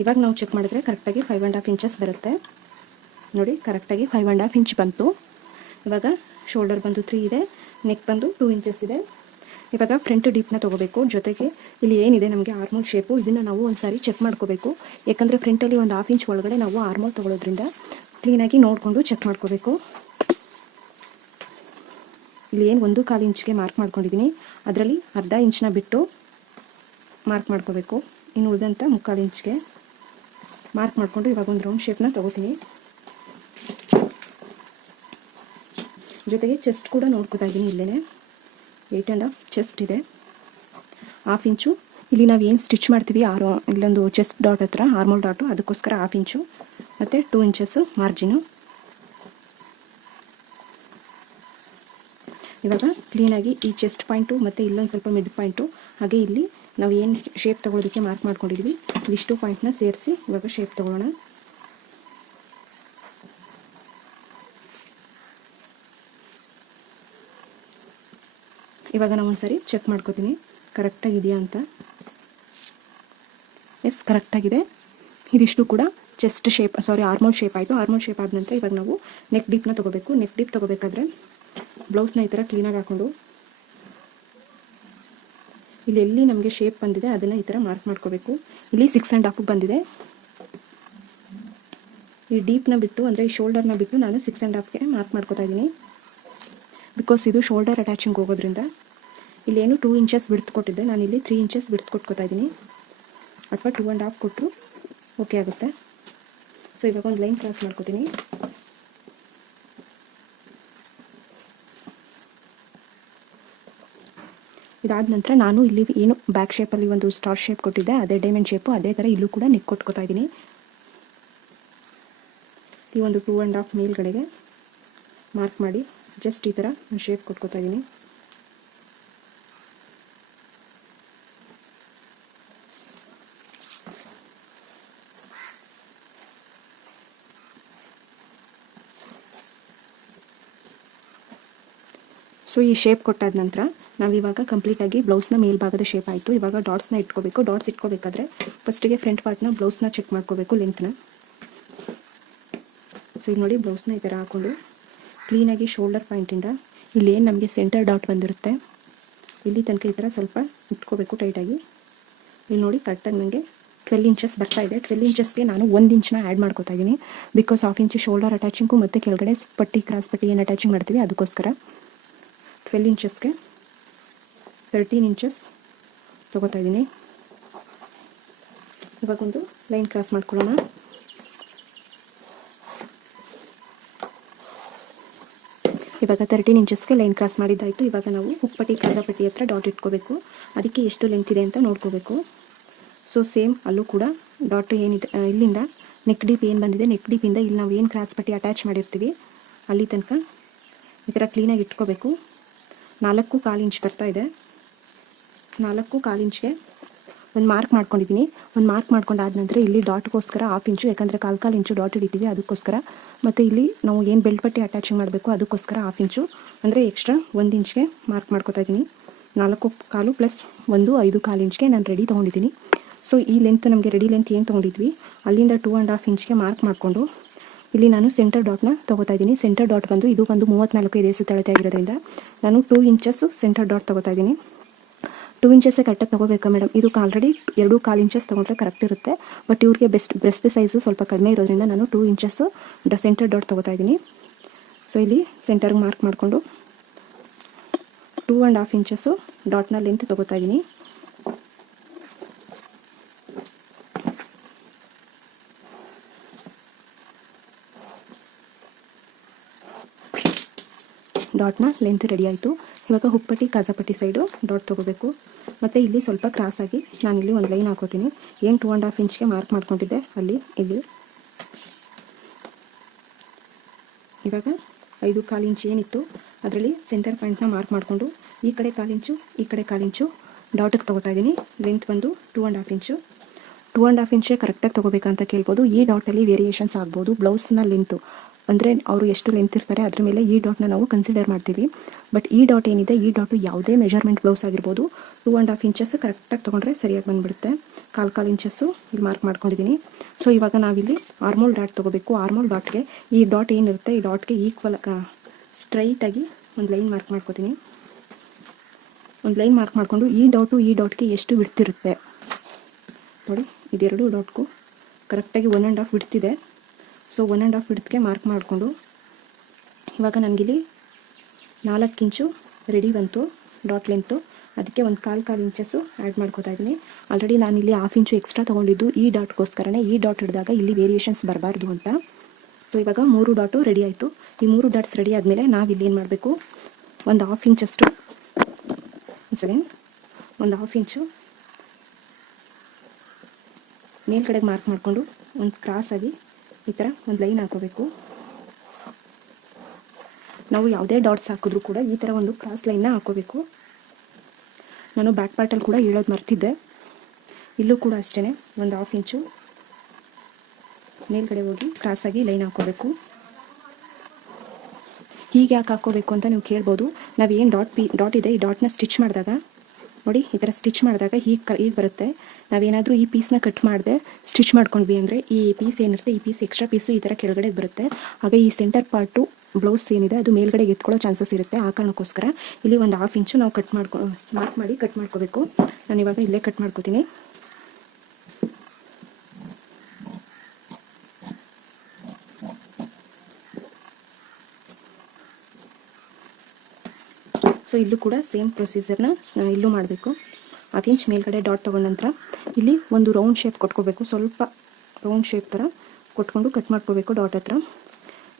ಇವಾಗ ನಾವು ಚೆಕ್ ಮಾಡಿದ್ರೆ ಕರೆಕ್ಟಾಗಿ 5.5 ಇಂಚಸ್ ಬರುತ್ತೆ. ನೋಡಿ ಕರೆಕ್ಟಾಗಿ 5.5 ಇಂಚ್ ಬಂತು. ಇವಾಗ ಶೋಲ್ಡರ್ ಬಂದು 3 ಇದೆ, ನೆಕ್ ಬಂದು 2 ಇಂಚಸ್ ಇದೆ. ಇವಾಗ ಫ್ರಂಟ್ ಡೀಪ್ನ ತೊಗೋಬೇಕು. ಜೊತೆಗೆ ಇಲ್ಲಿ ಏನಿದೆ ನಮಗೆ ಆರ್ಮೋಲ್ ಶೇಪು, ಇದನ್ನು ನಾವು ಒಂದು ಸಾರಿ ಚೆಕ್ ಮಾಡ್ಕೋಬೇಕು. ಯಾಕಂದರೆ ಫ್ರಂಟಲ್ಲಿ ಒಂದು 1/2 ಇಂಚ್ ಒಳಗಡೆ ನಾವು ಆರ್ಮೋಲ್ ತೊಗೊಳೋದ್ರಿಂದ ಕ್ಲೀನಾಗಿ ನೋಡಿಕೊಂಡು ಚೆಕ್ ಮಾಡ್ಕೋಬೇಕು. ಇಲ್ಲಿ ಏನು 1/4 ಇಂಚ್ಗೆ ಮಾರ್ಕ್ ಮಾಡ್ಕೊಂಡಿದ್ದೀನಿ, ಅದರಲ್ಲಿ 1/2 ಇಂಚನ್ನ ಬಿಟ್ಟು ಮಾರ್ಕ್ ಮಾಡ್ಕೋಬೇಕು. ಇನ್ನು ಉಳಿದಂಥ 3/4 ಇಂಚ್ಗೆ ಮಾರ್ಕ್ ಮಾಡಿಕೊಂಡು ಇವಾಗ ಒಂದು ರೌಂಡ್ ಶೇಪ್ನ ತೊಗೋತೀನಿ. ಜೊತೆಗೆ ಚೆಸ್ಟ್ ಕೂಡ ನೋಡ್ಕೊತಾ ಇದ್ದೀನಿ. ಇಲ್ಲೇ 8.5 ಚೆಸ್ಟ್ ಇದೆ. 1/2 ಇಂಚು ಇಲ್ಲಿ ನಾವು ಏನು ಸ್ಟಿಚ್ ಮಾಡ್ತೀವಿ ಇಲ್ಲೊಂದು ಚೆಸ್ಟ್ ಡಾಟ್ ಹತ್ರ ಆರ್ಮೋಲ್ ಡಾಟು, ಅದಕ್ಕೋಸ್ಕರ 1/2 ಇಂಚು ಮತ್ತು 2 ಇಂಚಸ್ಸು ಮಾರ್ಜಿನು. ಇವಾಗ ಕ್ಲೀನಾಗಿ ಈ ಚೆಸ್ಟ್ ಪಾಯಿಂಟು ಮತ್ತು ಇಲ್ಲೊಂದು ಸ್ವಲ್ಪ ಮಿಡ್ ಪಾಯಿಂಟು, ಹಾಗೆ ಇಲ್ಲಿ ನಾವು ಏನು ಶೇಪ್ ತೊಗೊಳೋದಕ್ಕೆ ಮಾರ್ಕ್ ಮಾಡ್ಕೊಂಡಿದ್ವಿ ಇದಿಷ್ಟು ಪಾಯಿಂಟ್ನ ಸೇರಿಸಿ ಇವಾಗ ಶೇಪ್ ತೊಗೊಳ್ಳೋಣ. ಇವಾಗ ನಾವು ಒಂದ್ಸರಿ ಚೆಕ್ ಮಾಡ್ಕೋತೀನಿ ಕರೆಕ್ಟಾಗಿದೆಯಾ ಅಂತ. ಎಸ್, ಕರೆಕ್ಟಾಗಿದೆ. ಇದಿಷ್ಟು ಕೂಡ ಚೆಸ್ಟ್ ಶೇಪ್ ಆರ್ಮೋಲ್ ಶೇಪ್ ಆಯಿತು. ಆರ್ಮೋಲ್ ಶೇಪ್ ಆದ ನಂತರ ಇವಾಗ ನಾವು ನೆಕ್ ಡೀಪ್ನ ತೊಗೋಬೇಕು. ನೆಕ್ ಡೀಪ್ ತೊಗೋಬೇಕಾದ್ರೆ ಬ್ಲೌಸ್ನ ಈ ಥರ ಕ್ಲೀನಾಗಿ ಹಾಕ್ಕೊಂಡು ಇಲ್ಲಿ ಎಲ್ಲಿ ನಮಗೆ ಶೇಪ್ ಬಂದಿದೆ ಅದನ್ನು ಈ ಥರ ಮಾರ್ಕ್ ಮಾಡ್ಕೋಬೇಕು. ಇಲ್ಲಿ 6.5 ಬಂದಿದೆ. ಈ ಡೀಪ್ನ ಬಿಟ್ಟು ಅಂದರೆ ಈ ಶೋಲ್ಡರ್ನ ಬಿಟ್ಟು ನಾನು 6.5ಗೆ ಮಾರ್ಕ್ ಮಾಡ್ಕೋತಾ ಇದ್ದೀನಿ. ಬಿಕಾಸ್ ಇದು ಶೋಲ್ಡರ್ ಅಟ್ಯಾಚಿಂಗ್ ಹೋಗೋದ್ರಿಂದ ಇಲ್ಲೇನು 2 ಇಂಚಸ್ ಬಿಡ್ತು ಕೊಟ್ಟಿದ್ದೆ, ನಾನು ಇಲ್ಲಿ 3 ಇಂಚಸ್ ಬಿಡ್ತು ಕೊಟ್ಕೋತಾ ಇದ್ದೀನಿ. ಅಥವಾ 2.5 ಕೊಟ್ಟರು ಓಕೆ ಆಗುತ್ತೆ. ಸೊ ಇವಾಗ ಒಂದು ಲೈನ್ ಕ್ರಾಸ್ ಮಾಡ್ಕೋತೀನಿ. ಇದಾದ ನಂತರ ನಾನು ಇಲ್ಲಿ ಏನು ಬ್ಯಾಕ್ ಶೇಪಲ್ಲಿ ಒಂದು ಸ್ಟಾರ್ ಶೇಪ್ ಕೊಟ್ಟಿದ್ದೆ ಅದೇ ಡೈಮಂಡ್ ಶೇಪು, ಅದೇ ಥರ ಇಲ್ಲೂ ಕೂಡ ನೆಕ್ ಕೊಟ್ಕೋತಾ ಇದ್ದೀನಿ. ಈ ಒಂದು 2.5 ಮೇಲ್ಗಡೆಗೆ ಮಾರ್ಕ್ ಮಾಡಿ ಜಸ್ಟ್ ಈ ಥರ ಶೇಪ್ ಕೊಟ್ಕೋತಾ ಇದ್ದೀನಿ. ಸೊ ಈ ಶೇಪ್ ಕೊಟ್ಟಾದ ನಂತರ ನಾವಿವಾಗ ಕಂಪ್ಲೀಟಾಗಿ ಬ್ಲೌಸ್ನ ಮೇಲ್ಭಾಗದ ಶೇಪ್ ಆಯಿತು. ಇವಾಗ ಡಾಟ್ಸ್ನ ಇಟ್ಕೋಬೇಕು. ಡಾಟ್ಸ್ ಇಟ್ಕೋಬೇಕಾದ್ರೆ ಫಸ್ಟಿಗೆ ಫ್ರಂಟ್ ಪಾರ್ಟ್ನ ಬ್ಲೌಸ್ನ ಚೆಕ್ ಮಾಡ್ಕೋಬೇಕು, ಲೆಂತ್ನ. ಸೊ ಈಗ ನೋಡಿ ಬ್ಲೌಸ್ನ ಈ ಥರ ಹಾಕ್ಕೊಂಡು ಕ್ಲೀನಾಗಿ ಶೋಲ್ಡರ್ ಪಾಯಿಂಟಿಂದ ಇಲ್ಲಿ ಏನು ನಮಗೆ ಸೆಂಟರ್ ಡಾಟ್ ಬಂದಿರುತ್ತೆ ಇಲ್ಲಿ ತನಕ ಈ ಥರ ಸ್ವಲ್ಪ ಇಟ್ಕೋಬೇಕು ಟೈಟಾಗಿ. ಇಲ್ಲಿ ನೋಡಿ ಕರೆಕ್ಟಾಗಿ ನನಗೆ 12 ಇಂಚಸ್ ಬರ್ತಾ ಇದೆ. 12 ಇಂಚಸ್ಗೆ ನಾನು 1 ಇಂಚನ್ನ ಆ್ಯಡ್ ಮಾಡ್ಕೋತಾ ಇದ್ದೀನಿ. ಬಿಕಾಸ್ 1/2 ಇಂಚು ಶೋಲ್ಡರ್ ಅಟ್ಯಾಚಿಂಗು ಮತ್ತು ಕೆಳಗಡೆ ಪಟ್ಟಿ ಕ್ರಾಸ್ ಪಟ್ಟಿ ಏನು ಅಟ್ಯಾಚಿಂಗ್ ಮಾಡ್ತೀವಿ ಅದಕ್ಕೋಸ್ಕರ 12 ಇಂಚಸ್ಗೆ 13 ಇಂಚಸ್ ತೊಗೋತಾ ಇದ್ದೀನಿ. ಇವಾಗ ಒಂದು ಲೈನ್ ಕ್ರಾಸ್ ಮಾಡ್ಕೊಳ್ಳೋಣ. ಇವಾಗ 13 ಇಂಚಸ್ಗೆ ಲೈನ್ ಕ್ರಾಸ್ ಮಾಡಿದ್ದಾಯಿತು. ಇವಾಗ ನಾವು ಹುಕ್ಪಟ್ಟಿ ಕಾಜಾಪಟ್ಟಿ ಹತ್ರ ಡಾಟ್ ಇಟ್ಕೋಬೇಕು. ಅದಕ್ಕೆ ಎಷ್ಟು ಲೆಂತ್ ಇದೆ ಅಂತ ನೋಡ್ಕೋಬೇಕು. ಸೊ ಸೇಮ್ ಅಲ್ಲೂ ಕೂಡ ಡಾಟ್ ಏನಿದೆ ಇಲ್ಲಿಂದ ನೆಕ್ ಡೀಪ್ ಏನು ಬಂದಿದೆ, ನೆಕ್ ಡೀಪಿಂದ ಇಲ್ಲಿ ನಾವು ಏನು ಕ್ರಾಸ್ ಪಟ್ಟಿ ಅಟ್ಯಾಚ್ ಮಾಡಿರ್ತೀವಿ ಅಲ್ಲಿ ತನಕ ಈ ಥರ ಕ್ಲೀನಾಗಿ ಇಟ್ಕೋಬೇಕು. 4.25 ಇಂಚ್ ಬರ್ತಾ ಇದೆ. 4.25 ಇಂಚ್ಗೆ ಒಂದು ಮಾರ್ಕ್ ಮಾಡ್ಕೊಂಡಿದ್ದೀನಿ. ಒಂದು ಮಾರ್ಕ್ ಮಾಡ್ಕೊಂಡಾದ ನಂತರ ಇಲ್ಲಿ ಡಾಟ್ಗೋಸ್ಕರ 1/2 ಇಂಚು, ಯಾಕಂದರೆ 1/4 ಇಂಚು ಡಾಟ್ ಹಿಡಿತೀವಿ ಅದಕ್ಕೋಸ್ಕರ. ಮತ್ತು ಇಲ್ಲಿ ನಾವು ಏನು ಬೆಲ್ಟ್ ಪಟ್ಟಿ ಅಟ್ಯಾಚಿಂಗ್ ಮಾಡಬೇಕು ಅದಕ್ಕೋಸ್ಕರ 1/2 ಇಂಚು ಅಂದರೆ ಎಕ್ಸ್ಟ್ರಾ 1 ಇಂಚ್ಗೆ ಮಾರ್ಕ್ ಮಾಡ್ಕೋತಾ ಇದ್ದೀನಿ. 4.25 ಪ್ಲಸ್ 1 5.25 ಇಂಚ್ಗೆ ನಾನು ರೆಡಿ ತೊಗೊಂಡಿದ್ದೀನಿ. ಸೊ ಈ ಲೆಂತ್ ನಮಗೆ ರೆಡಿ ಲೆಂತ್ ಏನು ತೊಗೊಂಡಿದ್ವಿ ಅಲ್ಲಿಂದ 2.5 ಇಂಚ್ಗೆ ಮಾರ್ಕ್ ಮಾಡಿಕೊಂಡು ಇಲ್ಲಿ ನಾನು ಸೆಂಟರ್ ಡಾಟ್ನ ತೊಗೋತಾ ಇದ್ದೀನಿ. ಸೆಂಟರ್ ಡಾಟ್ ಬಂದು ಇದು ಬಂದು 34 ಇದೆ ಸುತ್ತಳತೆ ಆಗಿರೋದ್ರಿಂದ ನಾನು 2 ಇಂಚಸ್ ಸೆಂಟರ್ ಡಾಟ್ ತೊಗೋತಾ ಇದ್ದೀನಿ. 2 ಇಂಚಸ್ಸೇ ಕರೆಕ್ಟಾಗಿ ತೊಗೋಬೇಕಾ ಮೇಡಮ್? ಇದು ಆಲ್ರೆಡಿ 2.25 ಇಂಚಸ್ ತೊಗೊಂಡ್ರೆ ಕರೆಕ್ಟ್ ಇರುತ್ತೆ. ಬಟ್ ಇವ್ರಿಗೆ ಬ್ರೆಸ್ಟ್ ಸೈಜು ಸ್ವಲ್ಪ ಕಡಿಮೆ ಇರೋದ್ರಿಂದ ನಾನು 2 ಇಂಚಸ್ಸು ಸೆಂಟರ್ ಡಾಟ್ ತೊಗೋತಾ ಇದ್ದೀನಿ. ಸೊ ಇಲ್ಲಿ ಸೆಂಟರ್ಗೆ ಮಾರ್ಕ್ ಮಾಡಿಕೊಂಡು 2.5 ಇಂಚಸ್ಸು ಡಾಟ್ನ ಲೆಂತ್ ತೊಗೋತಾ ಇದ್ದೀನಿ. ಡಾಟ್ನ ಲೆಂತ್ ರೆಡಿ ಆಯಿತು. ಇವಾಗ ಹುಕ್ಪಟ್ಟಿ ಕಾಜಾಪಟ್ಟಿ ಸೈಡು ಡಾಟ್ ತೊಗೋಬೇಕು. ಮತ್ತು ಇಲ್ಲಿ ಸ್ವಲ್ಪ ಕ್ರಾಸಾಗಿ ನಾನಿಲ್ಲಿ ಒಂದು ಲೈನ್ ಹಾಕೋತೀನಿ. ಏನು 2.5 ಇಂಚ್ಗೆ ಮಾರ್ಕ್ ಮಾಡ್ಕೊಂಡಿದ್ದೆ ಇಲ್ಲಿ ಇವಾಗ 5.25 ಇಂಚ್ ಏನಿತ್ತು ಅದರಲ್ಲಿ ಸೆಂಟರ್ ಪಾಯಿಂಟ್ನ ಮಾರ್ಕ್ ಮಾಡಿಕೊಂಡು ಈ ಕಡೆ 1/4 ಇಂಚು ಈ ಕಡೆ 1/4 ಇಂಚು ಡಾಟಿಗೆ ತೊಗೋತಾ ಇದ್ದೀನಿ. ಲೆಂತ್ ಬಂದು 2.5 ಇಂಚು. 2.5 ಇಂಚೇ ಕರೆಕ್ಟಾಗಿ ತೊಗೋಬೇಕಂತ ಕೇಳ್ಬೋದು. ಈ ಡಾಟಲ್ಲಿ ವೇರಿಯೇಷನ್ಸ್ ಆಗ್ಬೋದು. ಬ್ಲೌಸ್ನ ಲೆಂತು ಅಂದರೆ ಅವರು ಎಷ್ಟು ಲೆಂತ್ ಇರ್ತಾರೆ ಅದ್ರ ಮೇಲೆ ಈ ಡಾಟ್ನ ನಾವು ಕನ್ಸಿಡರ್ ಮಾಡ್ತೀವಿ. ಬಟ್ ಈ ಡಾಟ್ ಏನಿದೆ ಈ ಡಾಟು ಯಾವುದೇ ಮೆಜರ್ಮೆಂಟ್ ಬ್ಲೌಸ್ ಆಗಿರ್ಬೋದು 2.5 ಇಂಚಸ್ ಕರೆಕ್ಟಾಗಿ ತೊಗೊಂಡ್ರೆ ಸರಿಯಾಗಿ ಬಂದುಬಿಡುತ್ತೆ. 1/4 ಇಂಚಸ್ಸು ಇಲ್ಲಿ ಮಾರ್ಕ್ ಮಾಡ್ಕೊಂಡಿದ್ದೀನಿ. ಸೊ ಇವಾಗ ನಾವಿಲ್ಲಿ ಆರ್ಮೋಲ್ ಡಾಟ್ ತೊಗೋಬೇಕು. ಆರ್ಮೋಲ್ ಡಾಟ್ಗೆ ಈ ಡಾಟ್ ಏನಿರುತ್ತೆ ಈ ಡಾಟ್ಗೆ ಈಕ್ವಲ್ ಸ್ಟ್ರೈಟಾಗಿ ಒಂದು ಲೈನ್ ಮಾರ್ಕ್ ಮಾಡ್ಕೋತೀನಿ. ಒಂದು ಲೈನ್ ಮಾರ್ಕ್ ಮಾಡಿಕೊಂಡು ಈ ಡಾಟ್ಗೆ ಎಷ್ಟು ಬಿಡ್ತಿರುತ್ತೆ ನೋಡಿ, ಇದೆರಡು ಡಾಟ್ಗೂ ಕರೆಕ್ಟಾಗಿ 1.5 ಬಿಡ್ತಿದೆ. ಸೊ 1.5 ಬಿಡ್ತಿಗೆ ಮಾರ್ಕ್ ಮಾಡಿಕೊಂಡು ಇವಾಗ ನನಗಿಲ್ಲಿ 4 ಇಂಚು ರೆಡಿ ಬಂತು ಡಾಟ್ ಲೆಂತು. ಅದಕ್ಕೆ ಒಂದು ಕಾಲು ಇಂಚಸ್ಸು ಆ್ಯಡ್ ಮಾಡ್ಕೋತಾ ಇದ್ದೀನಿ. ಆಲ್ರೆಡಿ ನಾನಿಲ್ಲಿ 1/2 ಇಂಚು ಎಕ್ಸ್ಟ್ರಾ ತೊಗೊಂಡಿದ್ದು ಈ ಡಾಟ್ಗೋಸ್ಕರನೇ. ಈ ಡಾಟ್ ಹಿಡಿದಾಗ ಇಲ್ಲಿ ವೇರಿಯೇಷನ್ಸ್ ಬರಬಾರ್ದು ಅಂತ. ಸೊ ಇವಾಗ 3 ಡಾಟು ರೆಡಿ ಆಯಿತು. ಈ 3 ಡಾಟ್ಸ್ ರೆಡಿ ಆದಮೇಲೆ ನಾವಿಲ್ಲಿ ಏನು ಮಾಡಬೇಕು, ಒಂದು 1/2 ಇಂಚಷ್ಟು ಒಂದು 1/2 ಇಂಚು ಮೇಲ್ಗಡೆಗೆ ಮಾರ್ಕ್ ಮಾಡಿಕೊಂಡು ಒಂದು ಕ್ರಾಸಾಗಿ ಈ ಥರ ಒಂದು ಲೈನ್ ಹಾಕೋಬೇಕು. ನಾವು ಯಾವುದೇ ಡಾಟ್ಸ್ ಹಾಕಿದ್ರೂ ಕೂಡ ಈ ಥರ ಒಂದು ಕ್ರಾಸ್ ಲೈನ್ನ ಹಾಕೋಬೇಕು. ನಾನು ಬ್ಯಾಕ್ ಪಾರ್ಟಲ್ಲಿ ಕೂಡ ಹೇಳೋದು ಮರ್ತಿದ್ದೆ. ಇಲ್ಲೂ ಕೂಡ ಅಷ್ಟೇ ಒಂದು 1/2 ಇಂಚು ಮೇಲ್ಗಡೆ ಹೋಗಿ ಕ್ರಾಸಾಗಿ ಲೈನ್ ಹಾಕೋಬೇಕು. ಹೀಗೆ ಯಾಕೆ ಹಾಕೋಬೇಕು ಅಂತ ನೀವು ಕೇಳ್ಬೋದು. ನಾವೇನು ಡಾಟ್ ಇದೆ ಈ ಡಾಟ್ನ ಸ್ಟಿಚ್ ಮಾಡಿದಾಗ ನೋಡಿ, ಈ ಥರ ಸ್ಟಿಚ್ ಮಾಡಿದಾಗ ಹೀಗೆ ಬರುತ್ತೆ. ನಾವೇನಾದರೂ ಈ ಪೀಸ್ನ ಕಟ್ ಮಾಡಿದೆ ಸ್ಟಿಚ್ ಮಾಡ್ಕೊಂಡ್ವಿ ಅಂದರೆ ಈ ಪೀಸ್ ಏನಿರುತ್ತೆ, ಈ ಪೀಸ್ ಎಕ್ಸ್ಟ್ರಾ ಪೀಸು ಈ ಥರ ಕೆಳಗಡೆ ಬರುತ್ತೆ. ಆಗ ಈ ಸೆಂಟರ್ ಪಾರ್ಟು ಬ್ಲೌಸ್ ಏನಿದೆ ಅದು ಮೇಲ್ಗಡೆ ಎತ್ಕೊಳ್ಳೋ ಚಾನ್ಸಸ್ ಇರುತ್ತೆ. ಆ ಕಾರಣಕ್ಕೋಸ್ಕರ ಇಲ್ಲಿ ಒಂದು 1/2 ಇಂಚು ನಾವು ಮಾರ್ಕ್ ಮಾಡಿ ಕಟ್ ಮಾಡ್ಕೋಬೇಕು. ನಾನು ಇವಾಗ ಇಲ್ಲೇ ಕಟ್ ಮಾಡ್ಕೋತೀನಿ. ಸೊ ಇಲ್ಲೂ ಕೂಡ ಸೇಮ್ ಪ್ರೊಸೀಜರ್ನ ಇಲ್ಲೂ ಮಾಡಬೇಕು. 1/2 ಇಂಚ್ ಮೇಲ್ಗಡೆ ಡಾಟ್ ತೊಗೊಂಡ ನಂತರ ಇಲ್ಲಿ ಒಂದು ರೌಂಡ್ ಶೇಪ್ ಕೊಟ್ಕೋಬೇಕು. ಸ್ವಲ್ಪ ರೌಂಡ್ ಶೇಪ್ ಥರ ಕೊಟ್ಕೊಂಡು ಕಟ್ ಮಾಡ್ಕೋಬೇಕು ಡಾಟ್ ಹತ್ರ.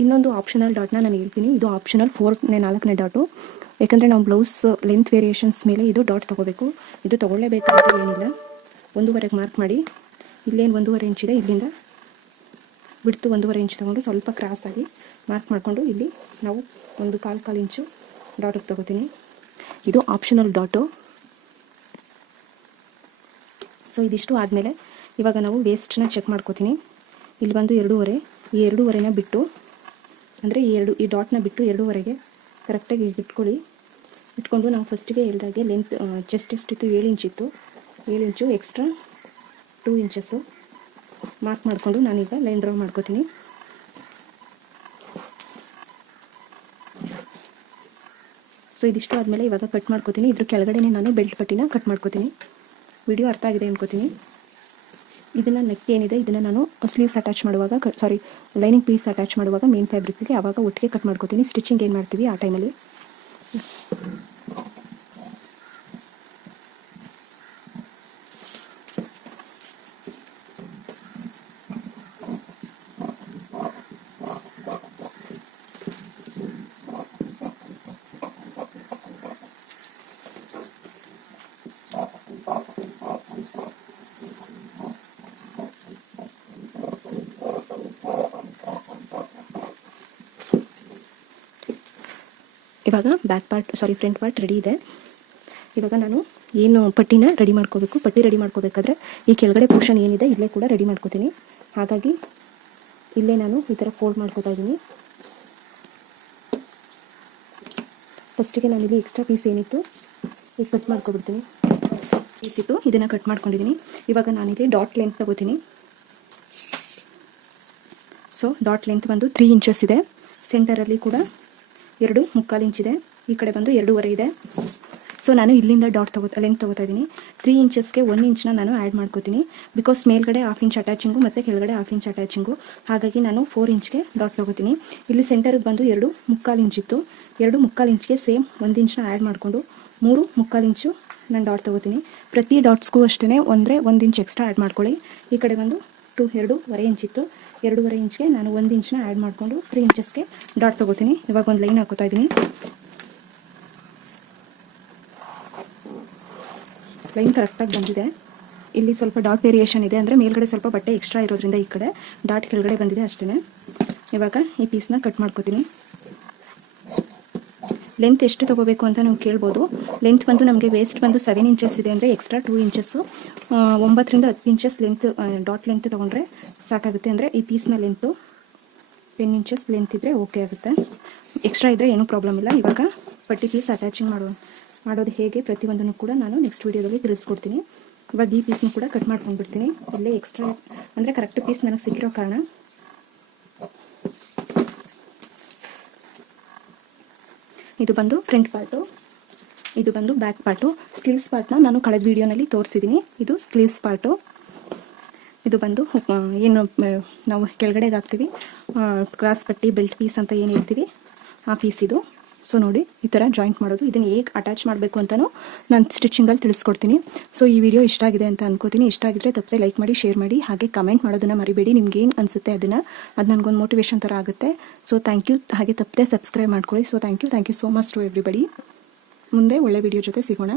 ಇನ್ನೊಂದು ಆಪ್ಷನಲ್ ಡಾಟ್ನ ನಾನು ಹೇಳ್ತೀನಿ. ಇದು ಆಪ್ಷನಲ್ 4ನೇ ಡಾಟು. ಯಾಕಂದರೆ ನಾವು ಬ್ಲೌಸ್ ಲೆಂತ್ ವೇರಿಯೇಷನ್ಸ್ ಮೇಲೆ ಇದು ಡಾಟ್ ತೊಗೋಬೇಕು. ಇದು ತೊಗೊಳ್ಳೇಬೇಕಂತ ಏನಿಲ್ಲ. 1.5 ಮಾರ್ಕ್ ಮಾಡಿ, ಇಲ್ಲೇನು 1.5 ಇಂಚಿದೆ ಇಲ್ಲಿಂದ ಬಿಡ್ತು 1.5 ಇಂಚ್ ತೊಗೊಂಡು ಸ್ವಲ್ಪ ಕ್ರಾಸಾಗಿ ಮಾರ್ಕ್ ಮಾಡಿಕೊಂಡು ಇಲ್ಲಿ ನಾವು ಒಂದು ಕಾಲು ಇಂಚು ಡಾಟಿಗೆ ತೊಗೋತೀನಿ. ಇದು ಆಪ್ಷನಲ್ ಡಾಟು. ಸೊ ಇದಿಷ್ಟು ಆದಮೇಲೆ ಇವಾಗ ನಾವು ವೇಸ್ಟನ್ನ ಚೆಕ್ ಮಾಡ್ಕೋತೀನಿ. ಇಲ್ಲಿ ಬಂದು 2.5, ಈ 2.5ನ ಬಿಟ್ಟು ಅಂದರೆ ಈ ಡಾಟ್ನ ಬಿಟ್ಟು 2.5ಗೆ ಕರೆಕ್ಟಾಗಿ ಇಟ್ಕೊಂಡು ನಾವು ಫಸ್ಟಿಗೆ ಹೇಳಿದಾಗೆ ಲೆಂತ್ ಚೆಸ್ಟ್ ಎಷ್ಟಿತ್ತು 7 ಇಂಚಿತ್ತು. 7 ಇಂಚು ಎಕ್ಸ್ಟ್ರಾ 2 ಇಂಚಸ್ಸು ಮಾರ್ಕ್ ಮಾಡಿಕೊಂಡು ನಾನೀಗ ಲೈನ್ ಡ್ರಾ ಮಾಡ್ಕೋತೀನಿ. ಸೊ ಇದಿಷ್ಟು ಆದಮೇಲೆ ಇವಾಗ ಕಟ್ ಮಾಡ್ಕೋತೀನಿ. ಇದ್ರ ಕೆಳಗಡೆ ನಾನು ಬೆಲ್ಟ್ ಪಟ್ಟಿನ ಕಟ್ ಮಾಡ್ಕೋತೀನಿ. ವಿಡಿಯೋ ಅರ್ಥ ಆಗಿದೆ ಅನ್ಕೋತೀನಿ. ಇದನ್ನು ನೆಕ್ ಏನಿದೆ ಇದನ್ನು ನಾನು ಸ್ಲೀವ್ಸ್ ಅಟ್ಯಾಚ್ ಮಾಡುವಾಗ ಲೈನಿಂಗ್ ಪೀಸ್ ಅಟ್ಯಾಚ್ ಮಾಡುವಾಗ ಮೇನ್ ಫ್ಯಾಬ್ರಿಕ್ಗೆ ಆವಾಗ ಒಟ್ಟಿಗೆ ಕಟ್ ಮಾಡ್ಕೋತೀನಿ. ಸ್ಟಿಚಿಂಗ್ ಏನು ಮಾಡ್ತೀವಿ ಆ ಟೈಮಲ್ಲಿ. ಇವಾಗ ಫ್ರಂಟ್ ಪಾರ್ಟ್ ರೆಡಿ ಇದೆ. ಇವಾಗ ನಾನು ಏನು ಪಟ್ಟಿನ ರೆಡಿ ಮಾಡ್ಕೋಬೇಕು. ಪಟ್ಟಿ ರೆಡಿ ಮಾಡ್ಕೋಬೇಕಾದ್ರೆ ಈ ಕೆಳಗಡೆ ಪೋರ್ಷನ್ ಏನಿದೆ ಇಲ್ಲೇ ಕೂಡ ರೆಡಿ ಮಾಡ್ಕೋತೀನಿ. ಹಾಗಾಗಿ ಇಲ್ಲೇ ನಾನು ಈ ಥರ ಫೋಲ್ಡ್ ಮಾಡ್ಕೋತಾ ಇದ್ದೀನಿ. ಫಸ್ಟಿಗೆ ನಾನು ಇಲ್ಲಿ ಎಕ್ಸ್ಟ್ರಾ ಪೀಸ್ ಏನಿತ್ತು ಈಗ ಕಟ್ ಮಾಡ್ಕೊಬಿಡ್ತೀನಿ. ಪೀಸ್ ಇತ್ತು ಇದನ್ನು ಕಟ್ ಮಾಡ್ಕೊಂಡಿದ್ದೀನಿ. ಇವಾಗ ನಾನಿಲ್ಲಿ ಡಾಟ್ ಲೆಂತ್ ತಗೋತೀನಿ. ಸೊ ಡಾಟ್ ಲೆಂತ್ ಬಂದು 3 ಇಂಚಸ್ ಇದೆ. ಸೆಂಟರಲ್ಲಿ ಕೂಡ 2.25 ಇಂಚ್ ಇದೆ. ಈ ಕಡೆ ಬಂದು 2.5 ಇದೆ. ಸೊ ನಾನು ಇಲ್ಲಿಂದ ಲೆಂತ್ ತೊಗೋತಾ ಇದ್ದೀನಿ. 3 ಇಂಚಸ್ಗೆ 1 ಇಂಚನ್ನ ನಾನು ಆ್ಯಡ್ ಮಾಡ್ಕೋತೀನಿ. ಬಿಕಾಸ್ ಮೇಲ್ಗಡೆ 1/2 ಇಂಚ್ ಅಟ್ಯಾಚಿಂಗು ಮತ್ತು ಕೆಳಗಡೆ 1/2 ಇಂಚ್ ಅಟ್ಯಾಚಿಂಗು. ಹಾಗಾಗಿ ನಾನು 4 ಇಂಚ್ಗೆ ಡಾಟ್ ತೊಗೋತೀನಿ. ಇಲ್ಲಿ ಸೆಂಟರ್ಗೆ ಬಂದು 2.25 ಇಂಚ್ ಇತ್ತು. 2.25 ಇಂಚ್ಗೆ ಸೇಮ್ 1 ಇಂಚನ್ನ ಆ್ಯಡ್ ಮಾಡಿಕೊಂಡು 3.25 ಇಂಚು ನಾನು ಡಾಟ್ ತೊಗೋತೀನಿ. ಪ್ರತಿ ಡಾಟ್ಸ್ಗೂ ಅಷ್ಟೇ 1 ಇಂಚ್ ಎಕ್ಸ್ಟ್ರಾ ಆ್ಯಡ್ ಮಾಡ್ಕೊಳ್ಳಿ. ಈ ಕಡೆ ಬಂದು 2.5 ಇಂಚ್ ಇತ್ತು. 2.5 ಇಂಚ್ಗೆ ನಾನು 1 ಇಂಚನ್ನ ಆ್ಯಡ್ ಮಾಡಿಕೊಂಡು 3 ಇಂಚಸ್ಗೆ ಡಾಟ್ ತೊಗೋತೀನಿ. ಇವಾಗ ಒಂದು ಲೈನ್ ಹಾಕೋತಾ ಇದ್ದೀನಿ. ಲೈನ್ ಕರೆಕ್ಟಾಗಿ ಬಂದಿದೆ. ಇಲ್ಲಿ ಸ್ವಲ್ಪ ಡಾಟ್ ವೇರಿಯೇಷನ್ ಇದೆ, ಅಂದರೆ ಮೇಲ್ಗಡೆ ಸ್ವಲ್ಪ ಬಟ್ಟೆ ಎಕ್ಸ್ಟ್ರಾ ಇರೋದ್ರಿಂದ ಈ ಕಡೆ ಡಾಟ್ ಕೆಳಗಡೆ ಬಂದಿದೆ ಅಷ್ಟೇ. ಇವಾಗ ಈ ಪೀಸ್ನ ಕಟ್ ಮಾಡ್ಕೋತೀನಿ. ಲೆಂತ್ ಎಷ್ಟು ತೊಗೋಬೇಕು ಅಂತ ನೀವು ಕೇಳ್ಬೋದು. ಲೆಂತ್ ಬಂದು ನಮಗೆ ವೇಸ್ಟ್ ಬಂದು 7 ಇಂಚಸ್ ಇದೆ ಅಂದರೆ ಎಕ್ಸ್ಟ್ರಾ 2 ಇಂಚಸ್ಸು 9ರಿಂದ 10 ಇಂಚಸ್ ಲೆಂತ್ ಡಾಟ್ ಲೆಂತ್ ತೊಗೊಂಡ್ರೆ ಸಾಕಾಗುತ್ತೆ. ಅಂದರೆ ಈ ಪೀಸ್ನ ಲೆಂತು 10 ಇಂಚಸ್ ಲೆಂತ್ ಇದ್ದರೆ ಓಕೆ ಆಗುತ್ತೆ. ಎಕ್ಸ್ಟ್ರಾ ಇದ್ದರೆ ಏನೂ ಪ್ರಾಬ್ಲಮ್ ಇಲ್ಲ. ಇವಾಗ ಪಟ್ಟಿ ಪೀಸ್ ಅಟ್ಯಾಚಿಂಗ್ ಮಾಡೋದು ಹೇಗೆ ಪ್ರತಿಯೊಂದನ್ನು ಕೂಡ ನಾನು ನೆಕ್ಸ್ಟ್ ವೀಡಿಯೋದಲ್ಲಿ ತಿಳಿಸ್ಕೊಡ್ತೀನಿ. ಇವಾಗ ಈ ಪೀಸ್ನ ಕೂಡ ಕಟ್ ಮಾಡ್ಕೊಂಡ್ಬಿಡ್ತೀನಿ. ಇಲ್ಲೇ ಎಕ್ಸ್ಟ್ರಾ ಅಂದರೆ ಕರೆಕ್ಟ್ ಪೀಸ್ ನನಗೆ ಸಿಕ್ಕಿರೋ ಕಾರಣ ಇದು ಬಂದು ಫ್ರಂಟ್ ಪಾರ್ಟು, ಇದು ಬಂದು ಬ್ಯಾಕ್ ಪಾರ್ಟು. ಸ್ಲೀವ್ಸ್ ಪಾರ್ಟ್ನ ನಾನು ಕಳೆದ ವೀಡಿಯೋನಲ್ಲಿ ತೋರಿಸಿದ್ದೀನಿ. ಇದು ಸ್ಲೀವ್ಸ್ ಪಾರ್ಟು. ಇದು ಬಂದು ಏನು ನಾವು ಕೆಳಗಡೆಗೆ ಹಾಕ್ತೀವಿ ಕ್ರಾಸ್ ಪಟ್ಟಿ ಬೆಲ್ಟ್ ಪೀಸ್ ಅಂತ ಏನು ಹೇಳ್ತೀವಿ ಆ ಪೀಸ್ ಇದು. ಸೊ ನೋಡಿ ಈ ಥರ ಜಾಯಿಂಟ್ ಮಾಡೋದು. ಇದನ್ನು ಹೇಗೆ ಅಟ್ಯಾಚ್ ಮಾಡಬೇಕು ಅಂತಲೂ ನಾನು ಸ್ಟಿಚಿಂಗಲ್ಲಿ ತಿಳಿಸ್ಕೊಡ್ತೀನಿ. ಸೊ ಈ ವಿಡಿಯೋ ಇಷ್ಟ ಆಗಿದೆ ಅಂತ ಅನ್ಕೋತೀನಿ. ಇಷ್ಟ ಆಗಿದ್ರೆ ತಪ್ಪದೆ ಲೈಕ್ ಮಾಡಿ, ಶೇರ್ ಮಾಡಿ, ಹಾಗೆ ಕಮೆಂಟ್ ಮಾಡೋದನ್ನು ಮರಿಬೇಡಿ. ನಿಮ್ಗೆ ಏನು ಅನಿಸುತ್ತೆ ಅದು ನನಗೊಂದು ಮೋಟಿವೇಶನ್ ಥರ ಆಗುತ್ತೆ. So thank you. ಹಾಗೆ ತಪ್ಪದೆ ಸಬ್ಸ್ಕ್ರೈಬ್ ಮಾಡ್ಕೊಳ್ಳಿ. So thank you so much to everybody. ಮುಂದೆ ಒಳ್ಳೆ ವಿಡಿಯೋ ಜೊತೆ ಸಿಗೋಣ.